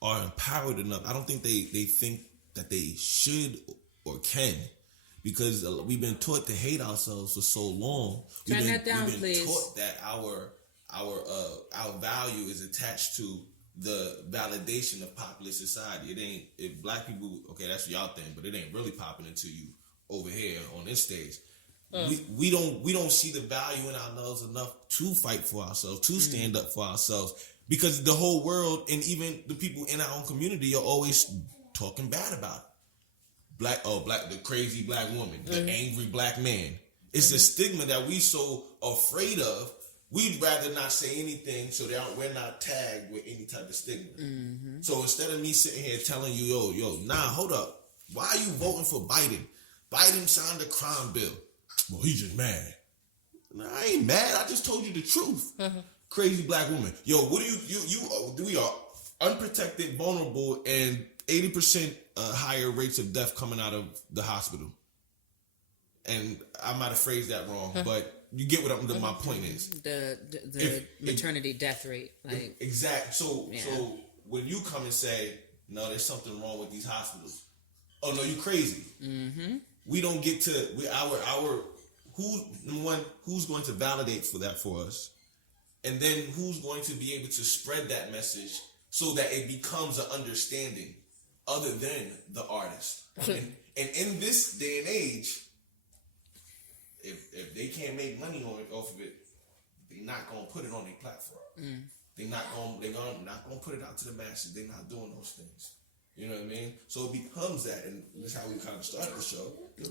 are empowered enough. I don't think they think that they should or can, because we've been taught to hate ourselves for so long. Turn that down, we've been please. Taught that our value is attached to the validation of popular society. It ain't, if black people, okay, that's y'all thing, but it ain't really popping into you over here on this stage. We don't see the value in ourselves enough to fight for ourselves, to stand up for ourselves, because the whole world and even the people in our own community are always talking bad about it. The crazy black woman, the angry black man. It's a stigma that we so afraid of. We'd rather not say anything so that we're not tagged with any type of stigma. So instead of me sitting here telling you, nah, hold up. Why are you voting for Biden? Biden signed a crime bill. Well, he's just mad. Nah, I ain't mad. I just told you the truth. Crazy black woman. Yo, what do we are unprotected, vulnerable, and 80% higher rates of death coming out of the hospital. And I might have phrased that wrong, but you get what my point is. The maternity death rate. Exactly. So when you come and say, no, there's something wrong with these hospitals. Oh, no, you crazy. We don't get to, who's going to validate for that for us? And then who's going to be able to spread that message so that it becomes an understanding other than the artist? And in this day and age, if they can't make money off of it, they're not gonna put it on their platform. They're not gonna put it out to the masses. They're not doing those things. You know what I mean? So it becomes that, and that's how we kind of started the show. The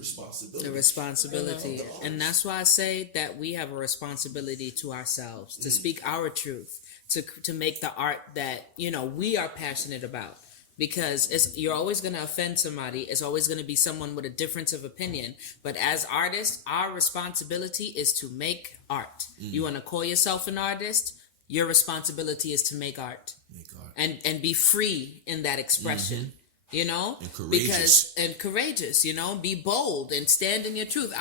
responsibility. And that's why I say that we have a responsibility to ourselves to speak our truth, to make the art that we are passionate about. Because you're always going to offend somebody. It's always going to be someone with a difference of opinion. But as artists, our responsibility is to make art. You want to call yourself an artist? Your responsibility is to make art. And be free in that expression. And courageous. And courageous, be bold and stand in your truth.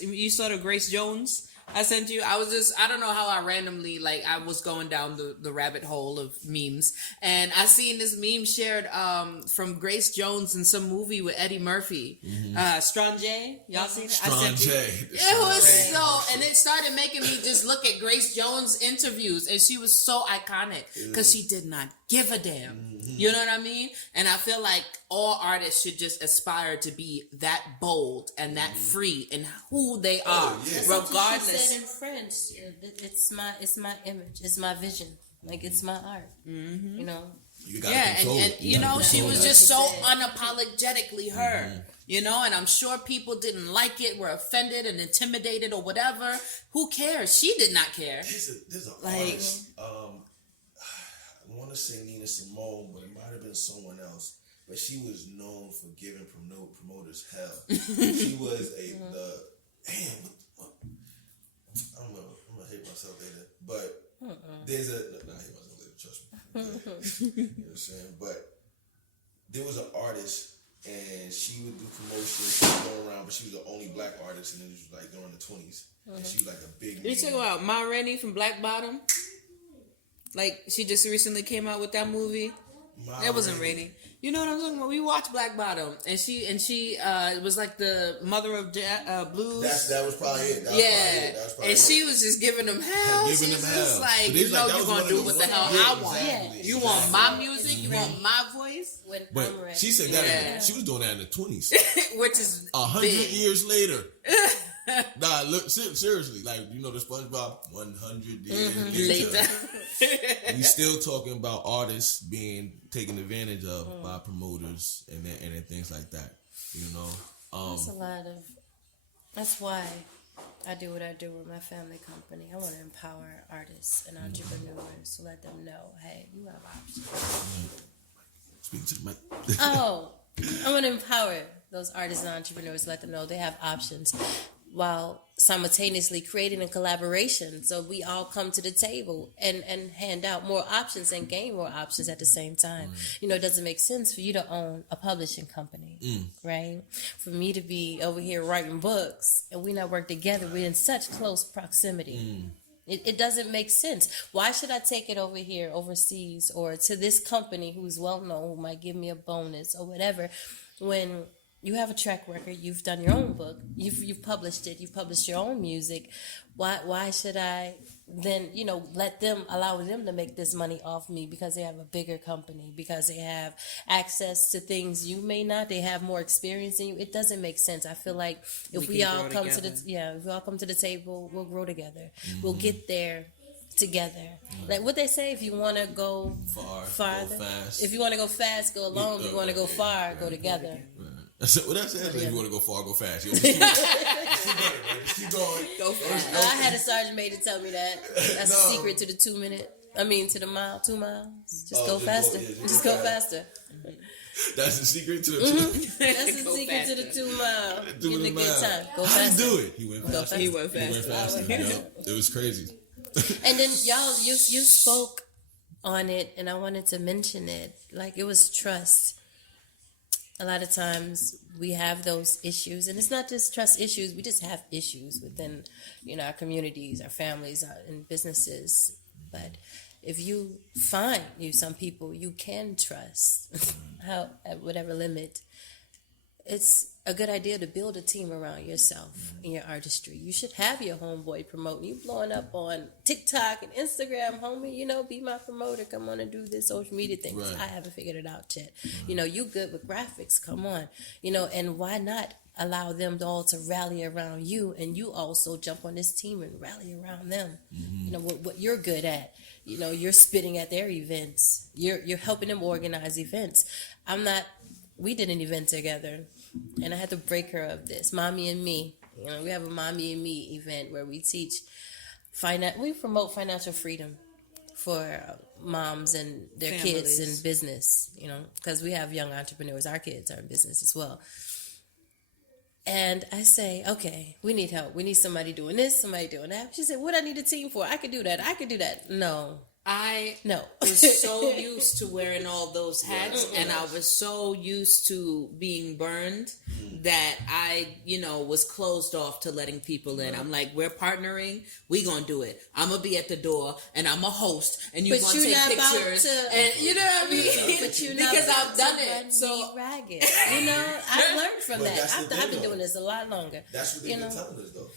You saw the Grace Jones I sent you. I don't know how I randomly, I was going down the rabbit hole of memes, and I seen this meme shared from Grace Jones in some movie with Eddie Murphy. Strong J, y'all seen it? Strong J. It was and it started making me just look at Grace Jones interviews, and she was so iconic because she did not give a damn. You know what I mean? And I feel like all artists should just aspire to be that bold and that free in who they are, regardless. She said in French, it's my image, it's my vision. Like, it's my art. You know? You gotta Yeah, control and it. you know, she control was that. just so unapologetically her. You know, and I'm sure people didn't like it, were offended and intimidated or whatever. Who cares? She did not care. There's a Like- artist. I want to say Nina Simone, but it might have been someone else. But she was known for giving promoters hell. She was what? I'm gonna hate myself later. But there's not hate myself later. Trust me. You know what I'm saying? But there was an artist. And she would do promotions, she would go around, but she was the only black artist, and it was like during the 20s. And she was like a big You talking about Ma Rainey from Black Bottom? Like, she just recently came out with that movie. That wasn't Rainey. You know what I'm talking about? We watched Black Bottom, and she was like the mother of blues. That was probably it. And she was just giving them hell. She was just like, you know, you're gonna do what the hell I want. Exactly. You want my music, you want my voice. But she said that she was doing that in the 20s, which is 100 big. years later. Nah, look, seriously, like, you know the SpongeBob 100 years later. We still talking about artists being taken advantage of by promoters and things like that. You know, That's a lot of. That's why I do what I do with my family company. I want to empower artists and entrepreneurs to let them know, hey, you have options. Speaking to the mic. Oh, I want to empower those artists and entrepreneurs, let them know they have options, while simultaneously creating a collaboration so we all come to the table and hand out more options and gain more options at the same time. You know, it doesn't make sense for you to own a publishing company, right? For me to be over here writing books and we not work together. We're in such close proximity. It doesn't make sense. Why should I take it over here overseas or to this company who's well known, who might give me a bonus or whatever, when you have a track record, you've done your own book, you've published it, you've published your own music. Why should I then, you know, allow them to make this money off me because they have a bigger company, because they have access to things you may not, they have more experience than you. It doesn't make sense. I feel like if we all come to the table, we'll grow together. We'll get there together. Like what they say, if you want to go farther, go fast. If you want to go fast, go alone. If you want to go far, go together. What that says, if you want to go far, go fast. Just keep going. Go fast. I had a sergeant major tell me that. That's the secret to the 2 minute. I mean, to the 2 miles. Just go faster. Just go faster. That's the secret to the That's the secret to the 2 mile. Getting a good time. Go How faster. you do it? He went faster. He went faster. Yep. It was crazy. And then y'all, you spoke on it, and I wanted to mention it. Like, it was trust. A lot of times we have those issues, and it's not just trust issues. We just have issues within, you know, our communities, our families, and businesses. But if you find some people you can trust, at whatever limit, it's a good idea to build a team around yourself in your artistry. You should have your homeboy promoting. You blowing up on TikTok and Instagram, homie, you know, be my promoter. Come on and do this social media thing. Right. I haven't figured it out yet. You know, you good with graphics. Come on. You know, and why not allow them all to rally around you, and you also jump on this team and rally around them. You know, what you're good at. You know, you're spitting at their events. You're helping them organize events. We did an event together, and I had to break her of this. Mommy and Me. You know, we have a Mommy and Me event where we teach we promote financial freedom for moms and their kids in business, you know, because we have young entrepreneurs. Our kids are in business as well. And I say, okay, we need help. We need somebody doing this, somebody doing that. She said, what I need a team for? I could do that. No. I No. was so used to wearing all those hats, and I was so used to being burned that I, you know, was closed off to letting people in. I'm like, we're partnering, we gonna do it. I'm gonna be at the door, and I'm a host, and you're gonna take pictures, and you know what I mean? But you're because not I've done it. So ragged. You know, I've learned from But that. I've been though. doing this a lot longer. That's what they've been telling us, though.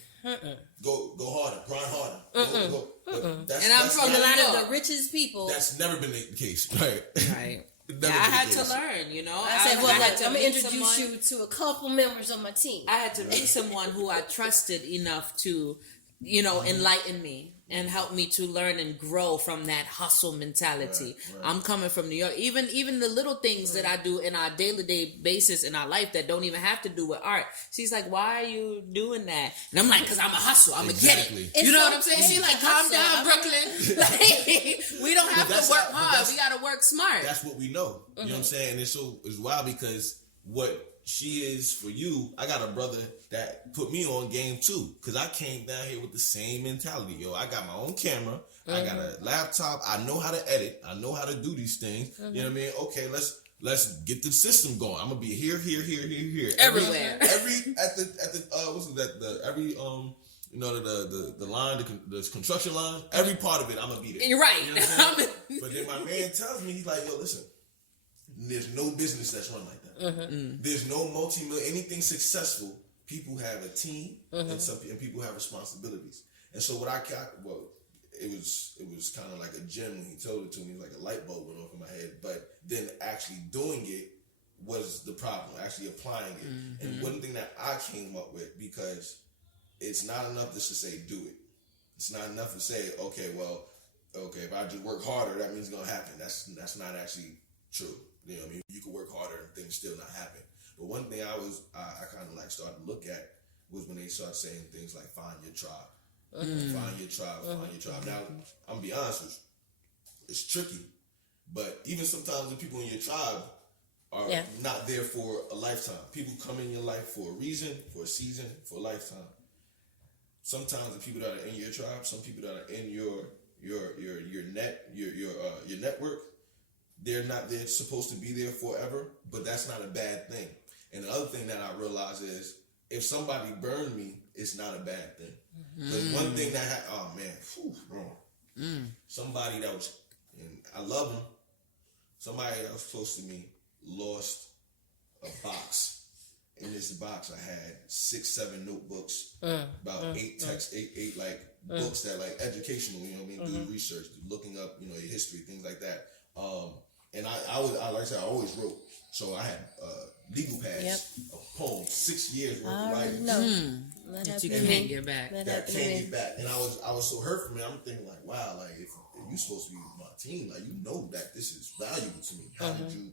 Go harder, grind harder. And I'm from And a New lot York. of the richest people. That's never been the case, right? Right. Never Yeah, I been the had case. to learn, you know. I said, well, I had to I'm going meet to introduce someone- you to a couple members of my team. I had to meet someone who I trusted enough to enlighten me and help me to learn and grow from that hustle mentality. Right. I'm coming from New York. Even the little things that I do in our day-to-day basis in our life that don't even have to do with art. She's like, why are you doing that? And I'm like, because I'm a hustle. I'm going to get it. You know what I'm saying? She's like, calm down, Brooklyn. Like, we don't have to work hard. We got to work smart. That's what we know. You know what I'm saying? And it's wild because what she is for you, I got a brother that put me on game too, because I came down here with the same mentality. Yo, I got my own camera, I got a laptop, I know how to edit, I know how to do these things. You know what I mean? Okay, let's get the system going. I'm gonna be here, everywhere. The line, the construction line, every part of it, I'm gonna be there. You're right. You know what I'm saying? But then my man tells me, he's like, yo, listen, there's no business that's run like that. There's no anything successful. People have a team, and people have responsibilities. And so what I got, it was kind of like a gem when he told it to me. Like a light bulb went off in my head. But then actually doing it was the problem. Actually applying it. And one thing that I came up with, because it's not enough just to say do it. It's not enough to say, okay, if I just work harder, that means it's gonna happen. That's not actually true. You know what I mean? You can work harder and things still not happen. But one thing I kind of like started to look at was when they started saying things like find your tribe. Find your tribe. Now, I'm gonna be honest with you, it's tricky. But even sometimes the people in your tribe are not there for a lifetime. People come in your life for a reason, for a season, for a lifetime. Sometimes the people that are in your tribe, some people that are in your network, they're supposed to be there forever, but that's not a bad thing. And the other thing that I realize is, if somebody burned me, it's not a bad thing. But one thing that somebody that was, and I love him, somebody that was close to me lost a box. In this box, I had 6-7 notebooks, about 8 texts, eight books that like educational, you know what I mean, do research, looking up, your history, things like that. And I like I said, I always wrote. So I had legal pads of poems, 6 years worth of writing. That you can't get back. That can't get back. And I was so hurt from it. I'm thinking like, wow, like if you're supposed to be my team, like that this is valuable to me. How did you,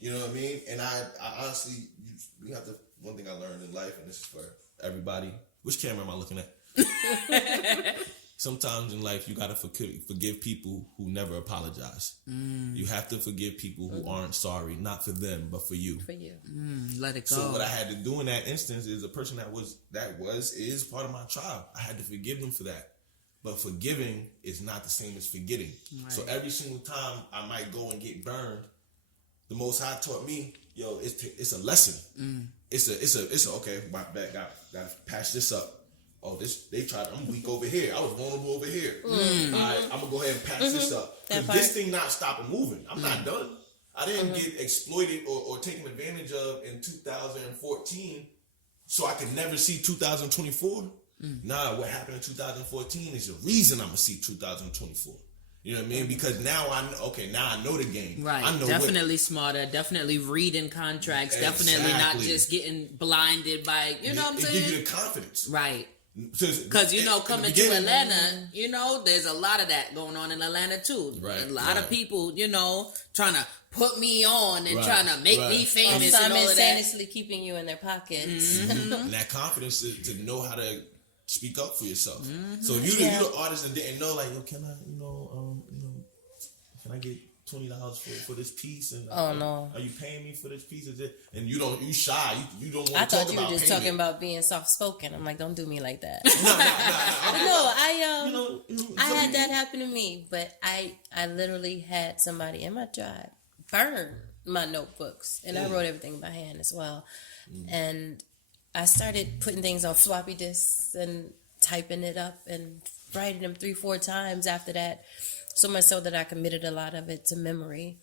you know what I mean? And I honestly, we have to. One thing I learned in life, and this is for everybody. Which camera am I looking at? Sometimes in life, you gotta forgive people who never apologize. You have to forgive people who aren't sorry, not for them, but for you. For you. Let it go. So what I had to do in that instance is a person is part of my tribe. I had to forgive them for that. But forgiving is not the same as forgetting. Right. So every single time I might go and get burned, the Most High taught me, yo, it's a lesson. It's a okay, my bad, gotta patch this up. Oh, they tried. I'm weak over here. I was vulnerable over here. All right, I'm gonna go ahead and patch this up. Because this thing not stopping moving. I'm not done. I didn't get exploited or taken advantage of in 2014, so I could never see 2024. Nah, what happened in 2014 is the reason I'm gonna see 2024. You know what I mean? Because now I know the game. Right. I know definitely smarter. Definitely reading contracts. Exactly. Definitely not just getting blinded by, what I'm saying? It gives you the confidence. Right. Because, coming to Atlanta, there's a lot of that going on in Atlanta too. Right. A lot of people, trying to put me on and trying to make me famous and all of that. Simultaneously keeping you in their pockets. And that confidence to know how to speak up for yourself. So if you're the artist and didn't know, like, can I, can I get $20 for this piece? And no, are you paying me for this piece? And you shy. You don't want to talk about. I thought you were just talking about being soft spoken. I'm like, don't do me like that. No. I had that happen to me, but I literally had somebody in my tribe burn my notebooks, and I wrote everything by hand as well, and I started putting things on floppy disks and typing it up and writing them 3-4 times after that. So much so that I committed a lot of it to memory.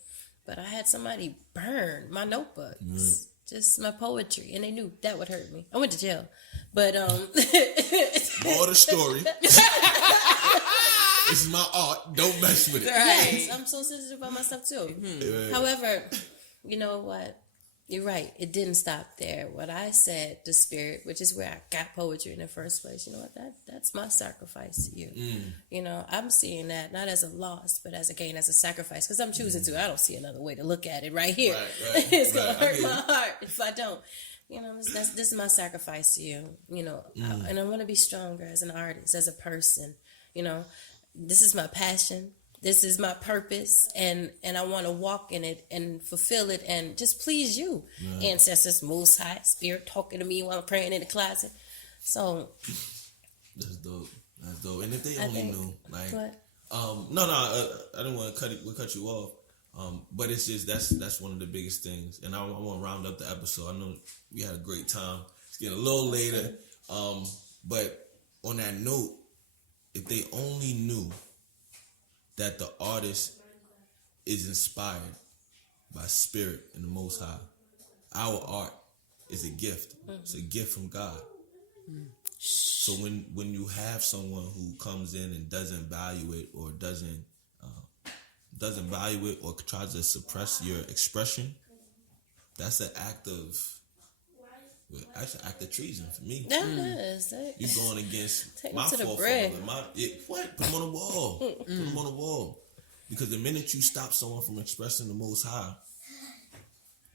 But I had somebody burn my notebooks, just my poetry, and they knew that would hurt me. I went to jail. But more the story. This is my art. Don't mess with it. Yes, I'm so sensitive about my stuff too. However, you know what? You're right. It didn't stop there. What I said, the spirit, which is where I got poetry in the first place. You know what? That's my sacrifice to you. You know, I'm seeing that not as a loss, but as a gain, as a sacrifice. Because I'm choosing to. I don't see another way to look at it right here. Right, It's gonna hurt my heart if I don't. You know, this is my sacrifice to you. You know, and I want to be stronger as an artist, as a person. You know, this is my passion. This is my purpose, and I want to walk in it and fulfill it and just please you, ancestors, Most High, Spirit talking to me while I'm praying in the closet. So that's dope. That's dope. And if they only knew, like, what? I didn't want to cut you off. But it's just that's one of the biggest things. And I want to round up the episode. I know we had a great time. It's getting a little later. But on that note, if they only knew that the artist is inspired by Spirit and the Most High. Our art is a gift. It's a gift from God. So when you have someone who comes in and doesn't value it or doesn't value it or tries to suppress your expression, that's an act of treason for me. That is. You going against Take my me to the forefather. bread. What? Put them on the wall. Put them on the wall. Because the minute you stop someone from expressing the Most High,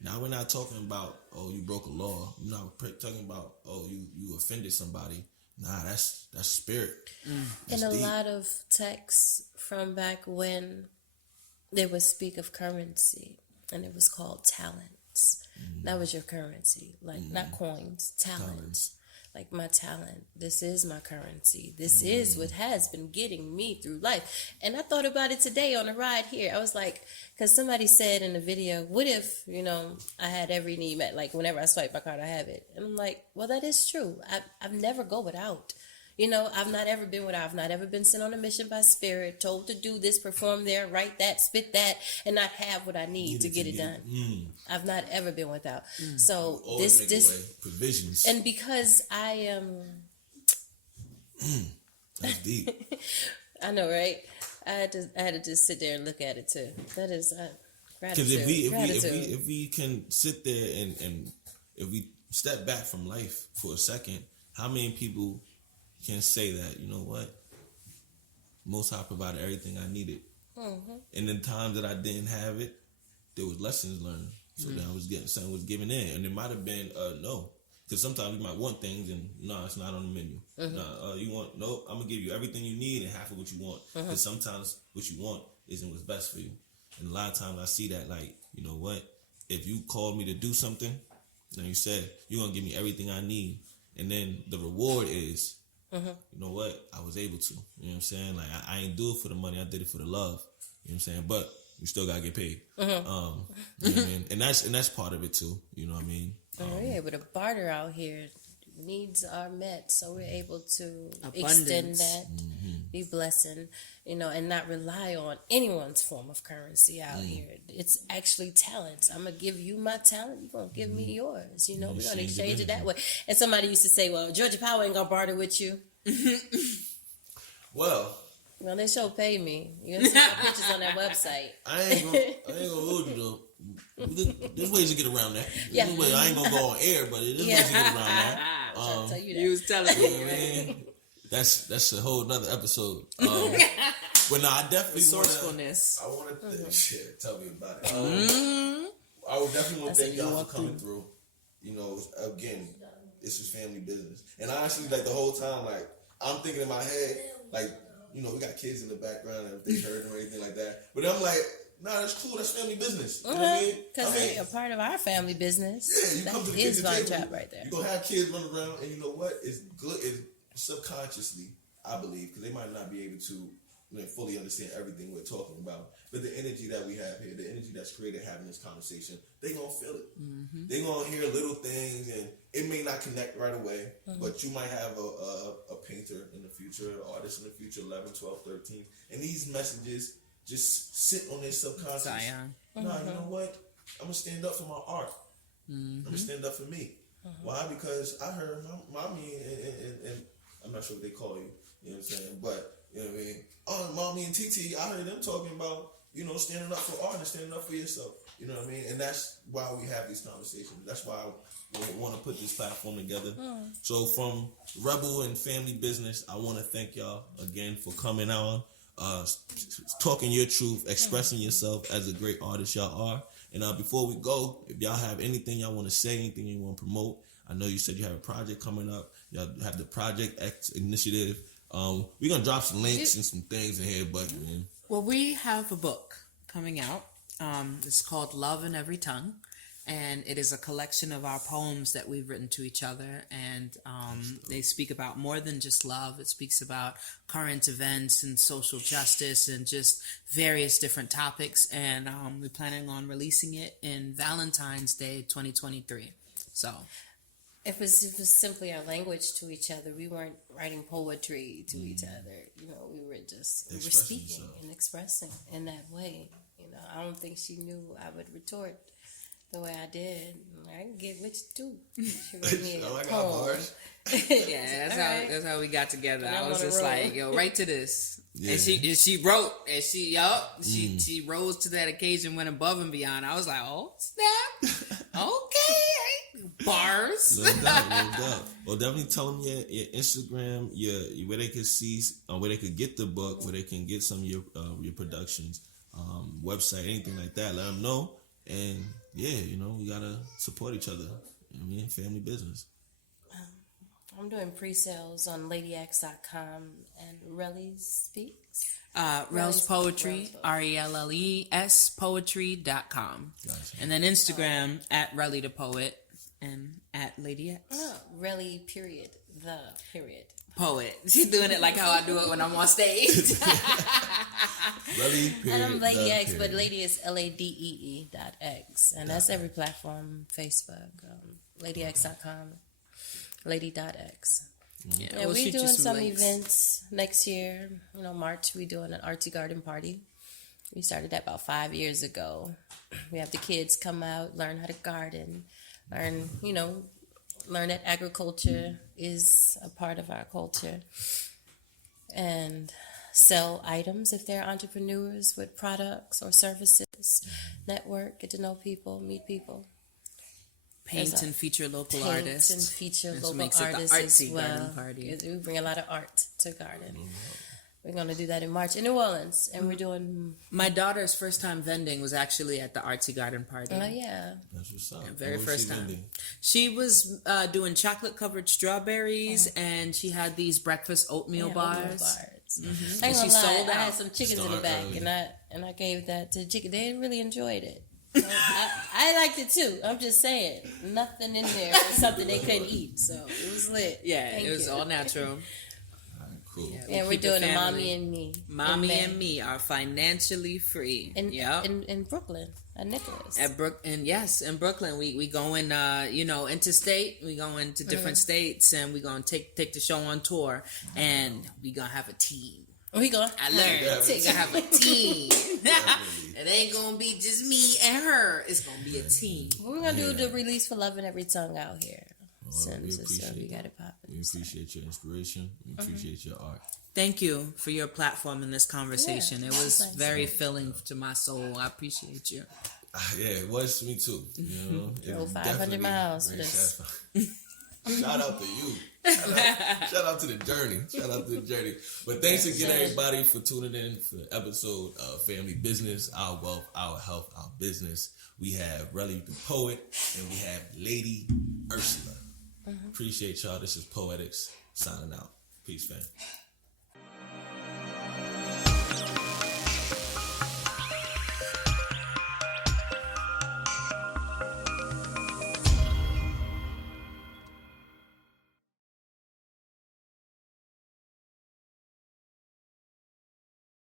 now we're not talking about, oh, you broke a law. We're not talking about, oh, you offended somebody. Nah, that's spirit. That's In a deep. lot of texts from back when they would speak of currency, and it was called talents. That was your currency, like not coins, talents. Like my talent, this is my currency. This is what has been getting me through life. And I thought about it today on the ride here. I was like, because somebody said in the video, what if, you know, I had every need met, like whenever I swipe my card, I have it. And I'm like, well, that is true. I've never go without. You know, I've not ever been without. I've not ever been sent on a mission by Spirit, told to do this, perform there, write that, spit that, and not have what I need to get it done. I've not ever been without. So Always make this a way. Provisions. and because I am, That's deep. I know, right? I had to just sit there and look at it too. That is Because gratitude. if we can sit there and if we step back from life for a second, how many people can say that, you know what, Most High provided everything I needed, and in times that I didn't have it, there was lessons learned. So then I was getting something was given in, and it might have been no, because sometimes you might want things and no, it's not on the menu. You want no, I'm gonna give you everything you need and half of what you want. Because sometimes what you want isn't what's best for you, and a lot of times I see that, like, you know what, if you called me to do something, and you said you're gonna give me everything I need, and then the reward is, you know what, I was able to. You know what I'm saying? Like I ain't do it for the money, I did it for the love. You know what I'm saying? But you still gotta get paid. You know what I mean? And that's part of it too. You know what I mean? We're able to barter out here. Needs are met, so we're able to Abundance. extend that, be blessing, you know, and not rely on anyone's form of currency out here. It's actually talents. I'm gonna give you my talent, you're gonna give me yours. You know, we're gonna exchange it that way. And somebody used to say, "Well, Georgia Power ain't gonna barter with you." Well, they sure pay me. You see my pictures on that website. I ain't gonna hold you though. There's ways to get around that. Yeah. I ain't gonna go on air, but there's ways to get around that. I'm trying to tell you that. You was telling You know me. what I mean? That's a whole nother episode. But no, I definitely Resourcefulness. I want to shit. Tell me about it. I would definitely want to thank y'all for coming through. You know, again, this is family business, and honestly, like the whole time, like I'm thinking in my head, like, you know, we got kids in the background, and if they heard or anything like that, but I'm like, nah, that's cool. That's family business. You know what I mean? Because they're a part of our family business. Yeah, you come to the That is kitchen Von table, Trap right there. you're going to have kids running around, and you know what? It's good. It's subconsciously, I believe, because they might not be able to, you know, fully understand everything we're talking about. But the energy that we have here, the energy that's created having this conversation, they going to feel it. They going to hear little things, and it may not connect right away, but you might have a painter in the future, an artist in the future, 11, 12, 13, and these messages just sit on their subconscious. Zion. Nah, you know what? I'm going to stand up for my art. I'm going to stand up for me. Why? Because I heard mommy and I'm not sure what they call you. You know what I'm saying? But, you know what I mean? Oh, mommy and TT, I heard them talking about, you know, standing up for art and standing up for yourself. You know what I mean? And that's why we have these conversations. That's why we want to put this platform together. So from Rebel and Family Business, I want to thank y'all again for coming on, talking your truth, expressing yourself as a great artist y'all are. And before we go, if y'all have anything y'all want to say, anything you want to promote, I know you said you have a project coming up. Y'all have the Project X initiative. We're going to drop some links and some things in here, but... Well, we have a book coming out. It's called Love in Every Tongue, and it is a collection of our poems that we've written to each other, and they speak about more than just love. It speaks about current events and social justice and just various different topics, and we're planning on releasing it in Valentine's Day 2023. So it was simply our language to each other. We weren't writing poetry to each other. You know, we were speaking and expressing in that way. You know, I don't think she knew I would retort the way I did. I can get with you too. She wrote me a poem. Yeah, that's how we got together. I was just like, yo, write to this. Yeah. And she wrote, and she rose to that occasion, went above and beyond. I was like, oh snap, okay, bars. No doubt. Well, definitely tell them your Instagram, where they could see, where they could get the book, where they can get some of your productions, website, anything like that. Let them know, and yeah, you know, we gotta support each other. You know what I mean, family business. I'm doing pre-sales on ladyx.com and Relle Speaks. Relle's Poetry, RELLES Poetry.com. Gotcha. And then Instagram at Relle the Poet and at Ladee X. Relle period, the period. Poet. She's doing it like how I do it when I'm on stage. Relle period. And I'm Ladee X, but Ladee is LADEE.X. And that's every platform, Facebook, ladyx.com. Ladee.x. Yeah, we're doing some events next year. You know, March, we're doing an artsy garden party. We started that about 5 years ago. We have the kids come out, learn how to garden, learn that agriculture is a part of our culture, and sell items if they're entrepreneurs with products or services. Network, get to know people, meet people. Paint and feature local artists. And feature local artists as well. Party. We bring a lot of art to garden. We're going to do that in March in New Orleans. And we're doing... My daughter's first time vending was actually at the Artsy Garden Party. Oh, yeah. That's what's up. Very first time. She was doing chocolate-covered strawberries, and she had these breakfast oatmeal bars. Mm-hmm. And she sold out. I had some chickens in the back, and I gave that to the chicken. They really enjoyed it. I liked it too. I'm just saying, nothing in there was something they couldn't eat, so it was lit. Yeah, it was all natural. Cool. Yeah, we're doing a Mommy and Me. Mommy and Me are financially free. In Brooklyn, at Nicholas. In Brooklyn, we going interstate. We going to different states, and we gonna take the show on tour, and we gonna have a team. We gonna. I learned. We're gonna have a team. It ain't gonna be just me and her. It's gonna be a team. We're gonna do the release for Love in Every Tongue out here. We appreciate your inspiration. We appreciate your art. Thank you for your platform in this conversation. It was very filling to my soul. I appreciate you. Yeah, it was to me too. You know, drove 500 miles for this. Shout out to you. Shout out to the journey. But thanks again, everybody, for tuning in for the episode of Family Business, Our Wealth, Our Health, Our Business. We have Relle the Poet, and we have Lady Ursula. Appreciate y'all. This is Poetics signing out. Peace, fam.